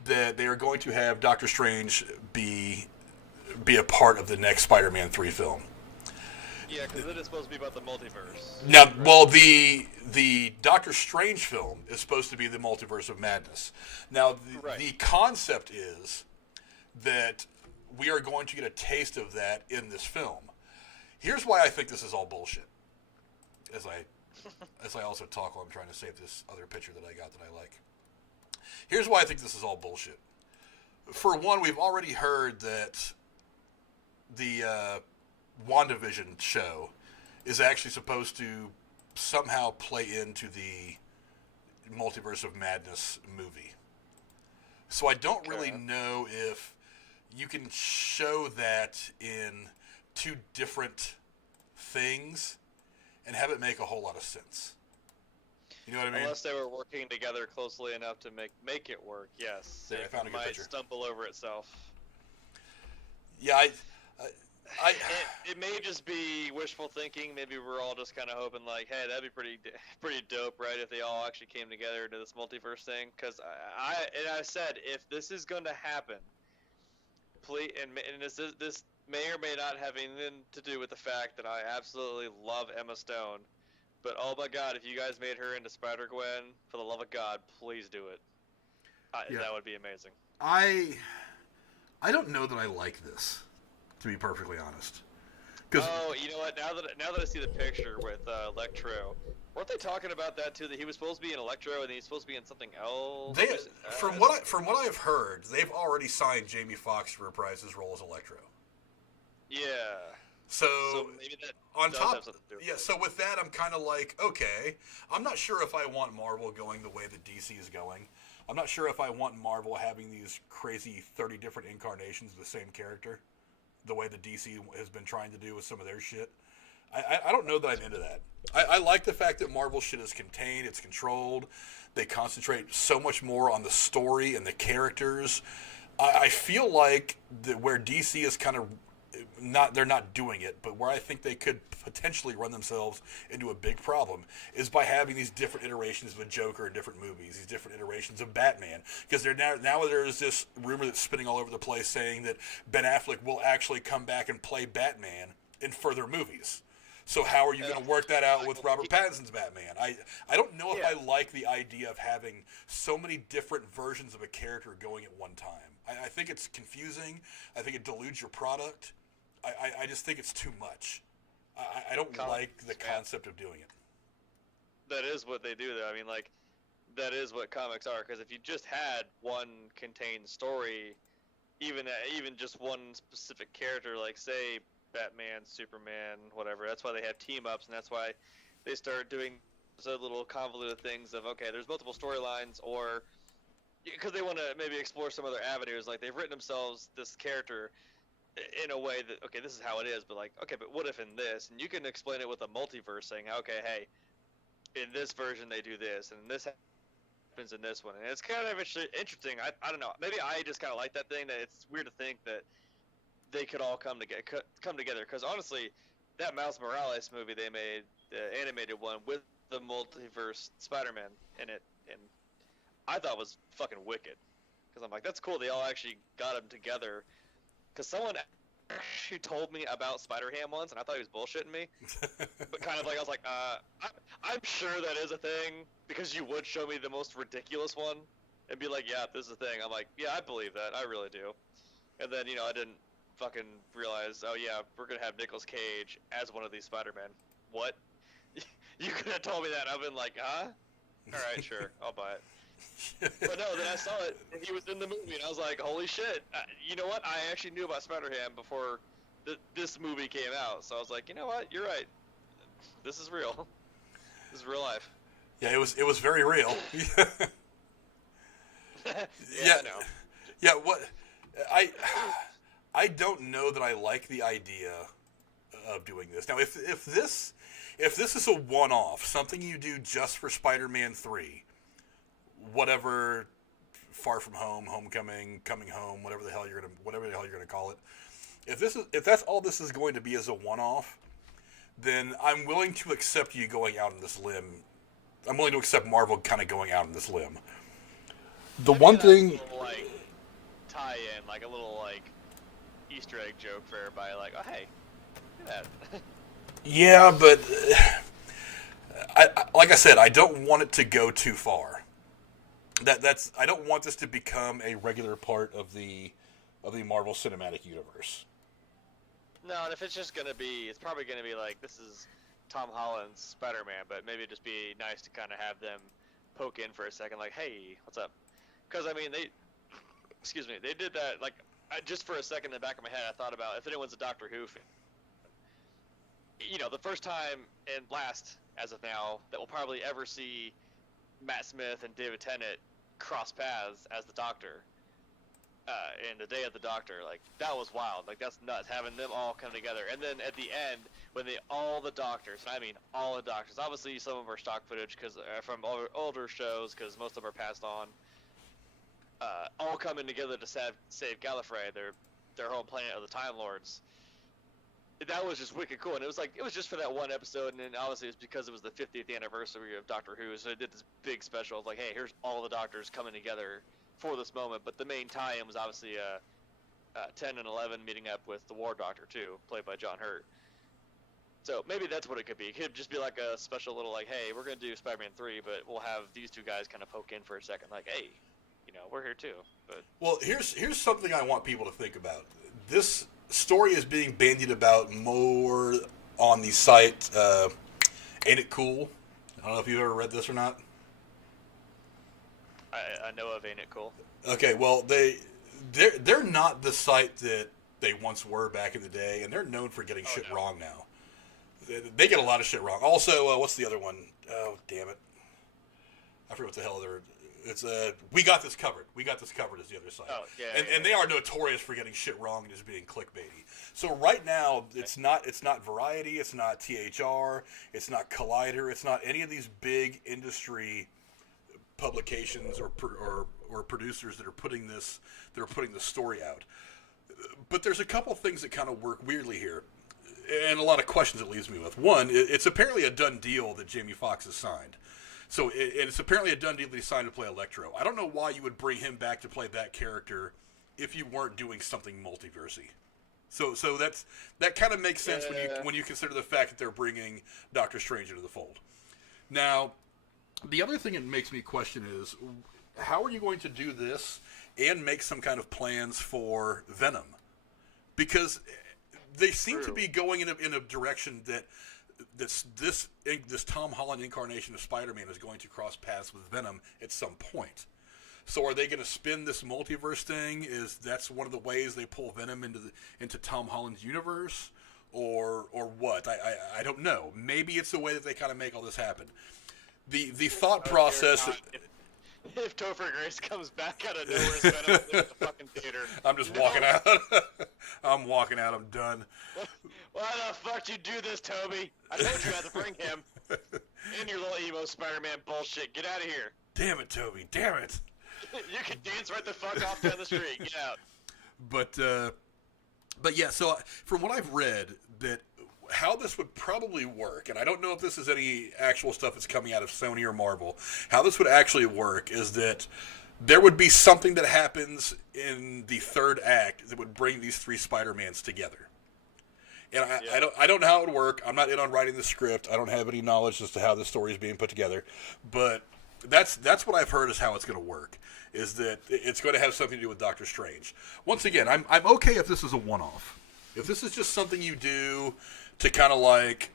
that they are going to have Doctor Strange be a part of the next Spider-Man 3 film. Yeah, because it is supposed to be about the multiverse. Now, right? Well, the Doctor Strange film is supposed to be the Multiverse of Madness. Now, the concept is that we are going to get a taste of that in this film. Here's why I think this is all bullshit. As I also talk while I'm trying to save this other picture that I got that I like. Here's why I think this is all bullshit. For one, we've already heard that the WandaVision show is actually supposed to somehow play into the Multiverse of Madness movie. So I don't really know if you can show that in 2 different things and have it make a whole lot of sense. You know what I mean? Unless they were working together closely enough to make it work, yes. There, I found a good picture. It might stumble over itself. Yeah, it may just be wishful thinking. Maybe we're all just kind of hoping, like, hey, that'd be pretty dope, right? If they all actually came together into this multiverse thing. Because I said, if this is going to happen, please, and this may or may not have anything to do with the fact that I absolutely love Emma Stone. But oh my God, if you guys made her into Spider-Gwen, for the love of God, please do it. That would be amazing. I don't know that I like this, to be perfectly honest. Oh, you know what? Now that I see the picture with Electro, weren't they talking about that too? That he was supposed to be in Electro and he's supposed to be in something else. From what I've heard, they've already signed Jamie Foxx to reprise his role as Electro. Yeah. So maybe that on top, so with that, I'm kind of like, okay, I'm not sure if I want Marvel going the way that DC is going. I'm not sure if I want Marvel having these crazy 30 different incarnations of the same character, the way the DC has been trying to do with some of their shit. I don't know that I'm into that. I like the fact that Marvel shit is contained, it's controlled. They concentrate so much more on the story and the characters. I feel like where DC is kind of they're not doing it, but where I think they could potentially run themselves into a big problem is by having these different iterations of a Joker in different movies, these different iterations of Batman. Because now there's this rumor that's spinning all over the place saying that Ben Affleck will actually come back and play Batman in further movies. So how are you going to work that out with Robert Pattinson's Batman? I don't know if I like the idea of having so many different versions of a character going at one time. I think it's confusing. I think it dilutes your product. I just think it's too much. I don't like the concept of doing it. That is what they do, though. I mean, like, that is what comics are. Because if you just had one contained story, even just one specific character, like, say, Batman, Superman, whatever, that's why they have team-ups, and that's why they start doing those little convoluted things of, okay, there's multiple storylines, or because they want to maybe explore some other avenues. Like, they've written themselves this character in a way that, okay, this is how it is, but like, okay, but what if in this? And you can explain it with a multiverse saying, okay, hey, in this version they do this, and this happens in this one. And it's kind of interesting. I don't know. Maybe I just kind of like that thing, that it's weird to think that they could all come together. Because honestly, that Miles Morales movie they made, the animated one, with the multiverse Spider-Man in it, and I thought was fucking wicked. Because I'm like, that's cool. They all actually got them together. Because someone actually told me about Spider-Ham once, and I thought he was bullshitting me. But kind of like, I was like, I'm sure that is a thing, because you would show me the most ridiculous one, and be like, yeah, this is a thing. I'm like, yeah, I believe that. I really do. And then, I didn't fucking realize, oh yeah, we're going to have Nicolas Cage as one of these Spider-Men. What? You could have told me that. I've been like, huh? Alright, sure, I'll buy it. But no, then I saw it, and he was in the movie, and I was like, holy shit. You know what? I actually knew about Spider-Ham before this movie came out, so I was like, you know what? You're right. This is real. This is real life. Yeah, it was very real. Yeah, I know. Yeah, what... I don't know that I like the idea of doing this. Now, if this is a one-off, something you do just for Spider-Man 3, whatever, Far From Home, Homecoming, Coming Home, whatever the hell you're gonna call it, if that's all this is going to be as a one-off, then I'm willing to accept you going out on this limb. I'm willing to accept Marvel kind of going out on this limb. The one thing, a little, like, tie-in, like a little like Easter egg joke for everybody, like, oh hey, look at that. Yeah, but like I said, I don't want it to go too far. I don't want this to become a regular part of the Marvel Cinematic Universe. No, and if it's just gonna be, it's probably gonna be like, this is Tom Holland's Spider-Man, but maybe it'd just be nice to kind of have them poke in for a second, like, hey, what's up? Because I mean, they did that, like, just for a second in the back of my head, I thought about if anyone's a Doctor Who fan. You know, the first time and last, as of now, that we'll probably ever see Matt Smith and David Tennant cross paths as the Doctor. In the Day of the Doctor, like, that was wild. Like, that's nuts, having them all come together. And then at the end, when all the Doctors, and I mean all the Doctors, obviously some of them are stock footage from older shows, because most of them are passed on, all coming together to save Gallifrey, their home planet of the Time Lords. That was just wicked cool, and it was just for that one episode, and then obviously it's because it was the 50th anniversary of Doctor Who, so they did this big special of like, hey, here's all the Doctors coming together for this moment. But the main tie-in was obviously 10 and 11 meeting up with the War Doctor too, played by John Hurt. So maybe that's what it could be. It could just be like a special little like, hey, we're gonna do Spider-Man 3, but we'll have these two guys kind of poke in for a second, like, hey, you know, we're here too. But well, here's something I want people to think about. This story is being bandied about more on the site Ain't It Cool? I don't know if you've ever read this or not. I know of Ain't It Cool. Okay, well, they're not the site that they once were back in the day, and they're known for getting shit wrong now. They get a lot of shit wrong. Also, what's the other one? Oh, damn it. I forget what the hell it's We Got This Covered. We Got This Covered is the other site. Oh, yeah. And they are notorious for getting shit wrong and just being clickbaity. So right now, it's not Variety, it's not THR, it's not Collider, it's not any of these big industry publications or producers that are putting this story out. But there's a couple things that kind of work weirdly here, and a lot of questions it leaves me with. One, it's apparently a done deal that Jamie Foxx has signed. So it's apparently a done deal that he signed to play Electro. I don't know why you would bring him back to play that character if you weren't doing something multiversy. So that kind of makes sense when you consider the fact that they're bringing Doctor Strange into the fold. Now, the other thing it makes me question is, how are you going to do this and make some kind of plans for Venom? Because they seem to be going in a direction that this Tom Holland incarnation of Spider-Man is going to cross paths with Venom at some point. So are they going to spin this multiverse thing? That's one of the ways they pull Venom into Tom Holland's universe, or what? I don't know. Maybe it's the way that they kind of make all this happen. The thought process. If Topher Grace comes back out of nowhere, Venom in the fucking theater. I'm just walking out. I'm walking out. I'm done. Why the fuck you do this, Toby? I told you I had to bring him. And your little emo Spider-Man bullshit. Get out of here. Damn it, Toby. Damn it. You can dance right the fuck off down the street. Get out. But yeah, so from what I've read, that how this would probably work, and I don't know if this is any actual stuff that's coming out of Sony or Marvel, how this would actually work is that there would be something that happens in the third act that would bring these three Spider-Mans together. And I don't know how it would work. I'm not in on writing the script. I don't have any knowledge as to how this story is being put together. But that's what I've heard is how it's going to work, is that it's going to have something to do with Doctor Strange. Once again, I'm okay if this is a one-off. If this is just something you do to kind of like,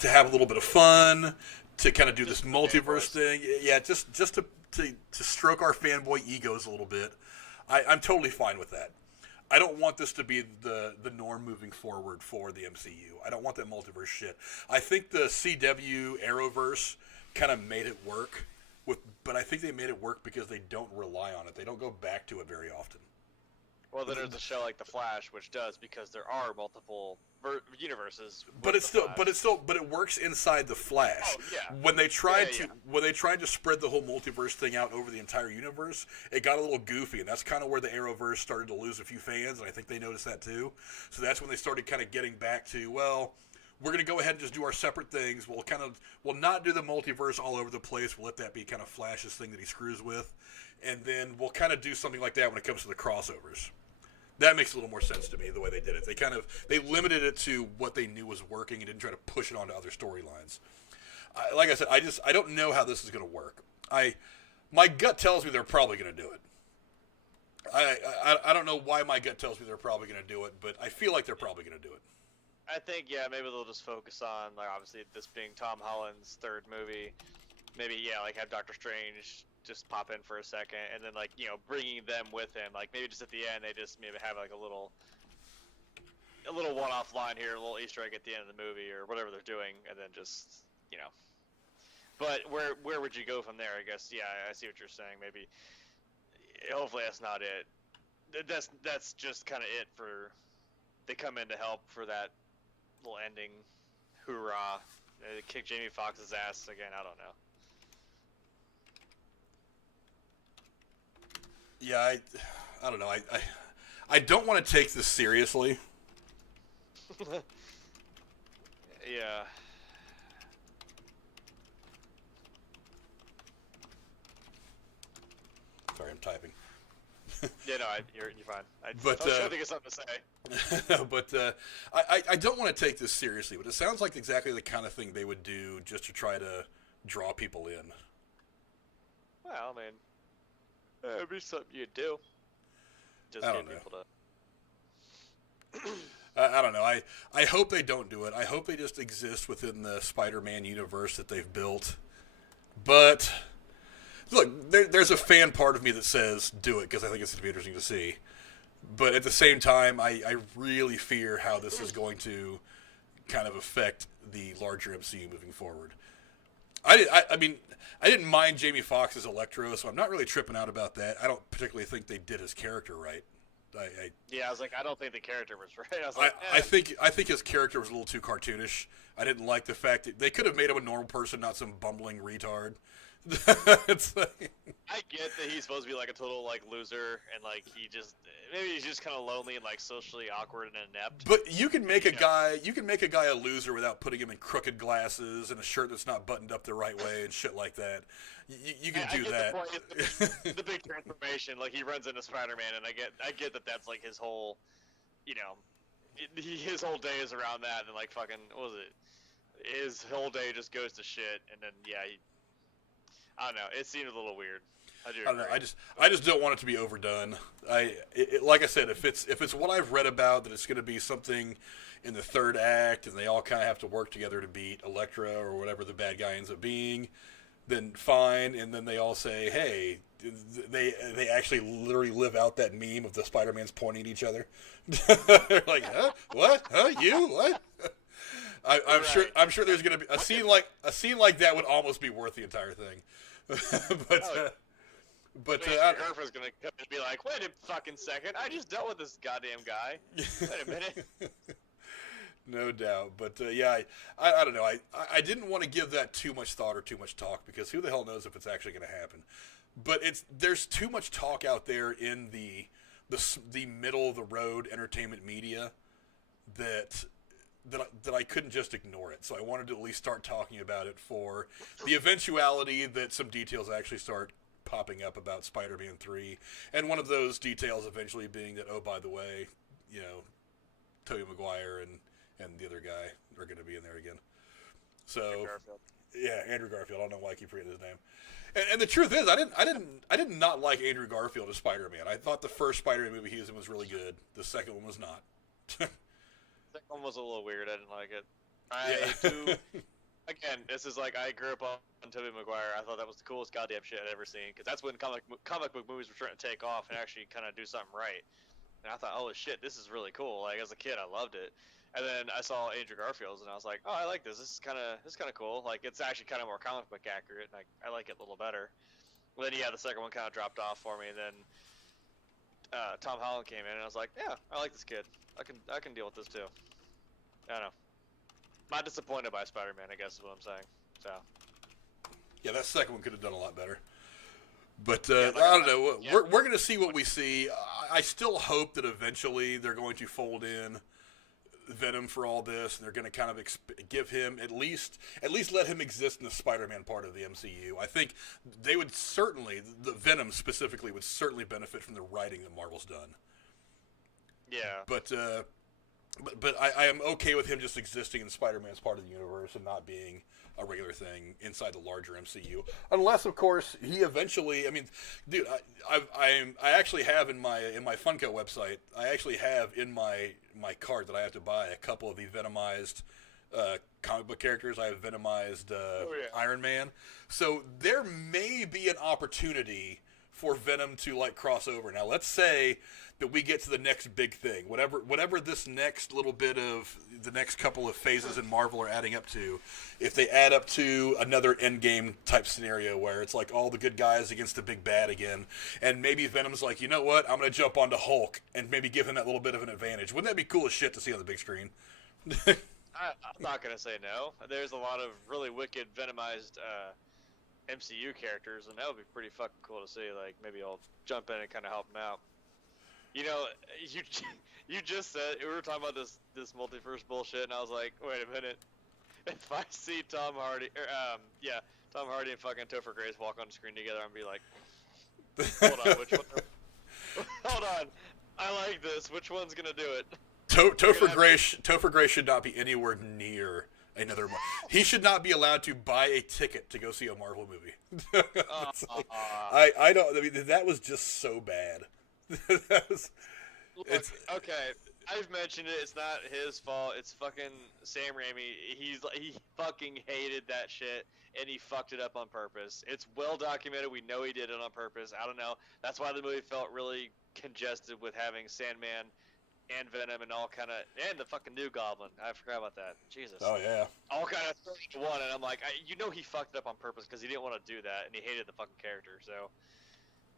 to have a little bit of fun, to kind of do this multiverse thing. Yeah, just to stroke our fanboy egos a little bit. I'm totally fine with that. I don't want this to be the norm moving forward for the MCU. I don't want that multiverse shit. I think the CW Arrowverse kind of made it work, but I think they made it work because they don't rely on it. They don't go back to it very often. Well, then there's a show like The Flash, which does, because there are multiple universes. But it works inside the Flash. Oh, yeah. When they tried to spread the whole multiverse thing out over the entire universe, it got a little goofy, and that's kind of where the Arrowverse started to lose a few fans, and I think they noticed that too. So that's when they started kind of getting back to, well, we're going to go ahead and just do our separate things. We'll not do the multiverse all over the place. We'll let that be kind of Flash's thing that he screws with, and then we'll kind of do something like that when it comes to the crossovers. That makes a little more sense to me, the way they did it. They limited it to what they knew was working and didn't try to push it onto other storylines. Like I said, I don't know how this is going to work. My gut tells me they're probably going to do it. I don't know why my gut tells me they're probably going to do it, but I feel like they're probably going to do it. I think, yeah, maybe they'll just focus on, like, obviously this being Tom Holland's third movie. Maybe, yeah, like have Doctor Strange just pop in for a second, and then, like, you know, bringing them with him. Like, maybe just at the end, they just maybe have, like, a little one-off line here, a little Easter egg at the end of the movie, or whatever they're doing, and then just, you know. But where would you go from there? I guess, yeah, I see what you're saying. Maybe, hopefully that's not it. That's just kind of it for, they come in to help for that little ending, hoorah, kick Jamie Foxx's ass again. I don't know. Yeah, I don't know. I don't want to take this seriously. Yeah. Sorry, I'm typing. Yeah, no, you're fine. I was trying to think of something to say. But I don't want to take this seriously, but it sounds like exactly the kind of thing they would do just to try to draw people in. Well, I mean, it'd be something you'd do. Just I don't get know. people to... I don't know. I hope they don't do it. I hope they just exist within the Spider-Man universe that they've built. But... Look, there's a fan part of me that says do it because I think it's going to be interesting to see. But at the same time, I really fear how this is going to kind of affect the larger MCU moving forward. I mean, I didn't mind Jamie Foxx as Electro, so I'm not really tripping out about that. I don't particularly think they did his character right. Yeah, I was like, I don't think the character was right. I was like, I think his character was a little too cartoonish. I didn't like the fact that they could have made him a normal person, not some bumbling retard. It's like... I get that he's supposed to be like a total like loser and like maybe he's just kind of lonely and like socially awkward and inept. But you can make a guy a loser without putting him in crooked glasses and a shirt that's not buttoned up the right way and shit like that. You can do that. The big transformation, like he runs into Spider-Man, and I get that that's like his whole, you know, his whole day is around that, and like fucking what was it? His whole day just goes to shit, and then yeah. I don't know. It seemed a little weird. I don't know. I just don't want it to be overdone. Like I said, if it's what I've read about, that it's going to be something in the third act, and they all kind of have to work together to beat Elektra or whatever the bad guy ends up being, then fine. And then they all say, hey, they actually literally live out that meme of the Spider-Mans pointing at each other. They're like, huh? What? Huh? You? What? I'm sure there's going to be a scene like that would almost be worth the entire thing. But Girlfriend's gonna come and be like, "Wait a fucking second! I just dealt with this goddamn guy. Wait a minute." No doubt, but yeah, I don't know. I didn't want to give that too much thought or too much talk because who the hell knows if it's actually going to happen. But there's too much talk out there in the middle of the road entertainment media that I couldn't just ignore it. So I wanted to at least start talking about it for the eventuality that some details actually start popping up about Spider-Man 3. And one of those details eventually being that, oh, by the way, you know, Tobey Maguire and the other guy are going to be in there again. So, yeah, Andrew Garfield. I don't know why I keep forgetting his name. And the truth is, I did not like Andrew Garfield as Spider-Man. I thought the first Spider-Man movie he was in was really good. The second one was not. Second one was a little weird. I didn't like it. I do. Again, this is like I grew up on Tobey Maguire. I thought that was the coolest goddamn shit I'd ever seen because that's when comic book movies were trying to take off and actually kind of do something right. And I thought, oh shit, this is really cool. Like as a kid, I loved it. And then I saw Andrew Garfield's and I was like, oh, I like this. This is kind of cool. Like it's actually kind of more comic book accurate, and I like it a little better. But then yeah, the second one kind of dropped off for me. And then Tom Holland came in, and I was like, yeah, I like this kid. I can deal with this too. I don't know. Not disappointed by Spider-Man, I guess is what I'm saying. So. Yeah, that second one could have done a lot better. But I don't know. Yeah. We're going to see what we see. I still hope that eventually they're going to fold in Venom for all this, and they're going to kind of give him at least let him exist in the Spider-Man part of the MCU. I think they would certainly, the Venom specifically, would certainly benefit from the writing that Marvel's done. Yeah. But I am okay with him just existing in Spider-Man's part of the universe and not being a regular thing inside the larger MCU, unless of course he eventually. I mean, dude, I actually have in my Funko website, I actually have in my cart that I have to buy a couple of the Venomized comic book characters. I have Venomized Iron Man, so there may be an opportunity for Venom to like cross over. Now, let's say that we get to the next big thing, whatever this next little bit of the next couple of phases in Marvel are adding up to. If they add up to another Endgame type scenario where it's like all the good guys against the big bad again, and maybe Venom's like, you know what, I'm gonna jump onto Hulk and maybe give him that little bit of an advantage. Wouldn't that be cool as shit to see on the big screen? I'm not gonna say no. There's a lot of really wicked Venomized MCU characters, and that would be pretty fucking cool to see. Like, maybe I'll jump in and kind of help them out. You know, you just said, we were talking about this multiverse bullshit, and I was like, wait a minute. If I see Tom Hardy and fucking Topher Grace walk on the screen together, I'm gonna be like, hold on, which one? Hold on, I like this. Which one's gonna do it? Topher Grace should not be anywhere near another. He should not be allowed to buy a ticket to go see a Marvel movie. I don't. I mean, that was just so bad. Okay, I've mentioned it. It's not his fault. It's fucking Sam Raimi. He fucking hated that shit, and he fucked it up on purpose. It's well documented. We know he did it on purpose. I don't know. That's why the movie felt really congested with having Sandman and Venom and all kind of, and the fucking new Goblin. I forgot about that. Jesus. Oh yeah. All kind of thrown into one, and I'm like, you know, he fucked it up on purpose because he didn't want to do that, and he hated the fucking character. So.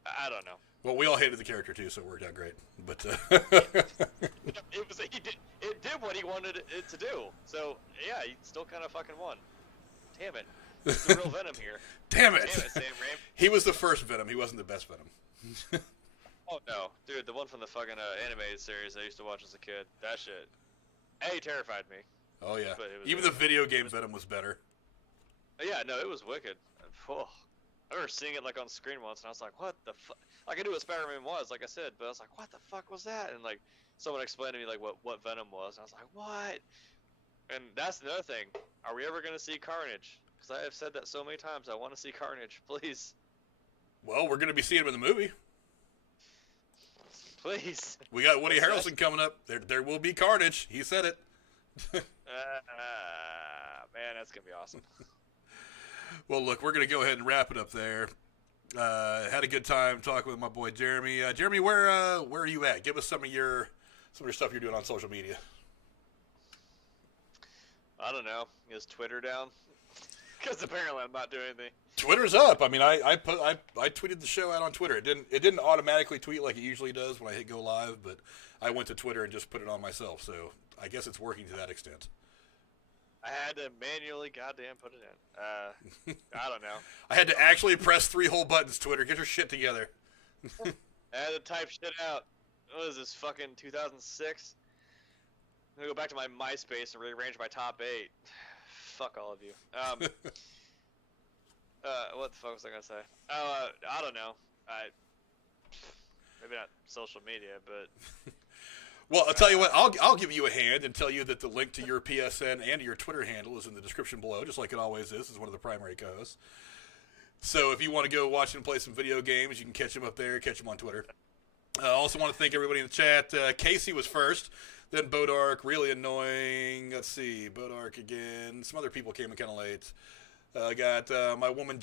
I don't know. Well, we all hated the character too, so it worked out great. But it did what he wanted it to do. So yeah, he still kind of fucking won. Damn it, it's the real Venom here. Damn it, Sam Raimi. He was the first Venom. He wasn't the best Venom. Oh no, dude, the one from the fucking animated series I used to watch as a kid. That shit, terrified me. Oh yeah. Even the video game Venom was better. Yeah, no, it was wicked. Oh. I remember seeing it like on screen once, and I was like, "What the fuck?" Like I knew what Spider-Man was, like I said, but I was like, "What the fuck was that?" And like someone explained to me like what Venom was, and I was like, "What?" And that's another thing. Are we ever gonna see Carnage? Because I have said that so many times. I want to see Carnage, please. Well, we're gonna be seeing him in the movie. Please. We got Woody Harrelson coming up. There will be Carnage. He said it. Man, that's gonna be awesome. Well, look, we're going to go ahead and wrap it up there. Had a good time talking with my boy Jeremy. Jeremy, where are you at? Give us some of your stuff you're doing on social media. I don't know. Is Twitter down? Because apparently I'm not doing anything. Twitter's up. I mean, I tweeted the show out on Twitter. It didn't automatically tweet like it usually does when I hit go live, but I went to Twitter and just put it on myself. So I guess it's working to that extent. I had to manually goddamn put it in. I don't know. I had to actually press 3 whole buttons, Twitter. Get your shit together. I had to type shit out. What is this, fucking 2006? I'm going to go back to my MySpace and rearrange my top 8. Fuck all of you. What the fuck was I going to say? I don't know. Maybe not social media, but... Well, I'll tell you what, I'll give you a hand and tell you that the link to your PSN and your Twitter handle is in the description below, just like it always is. It's one of the primary co-hosts. So if you want to go watch and play some video games, you can catch him up there, catch him on Twitter. I also want to thank everybody in the chat. Casey was first, then Bodark, really annoying. Let's see, Bodark again. Some other people came in kind of late. I got my woman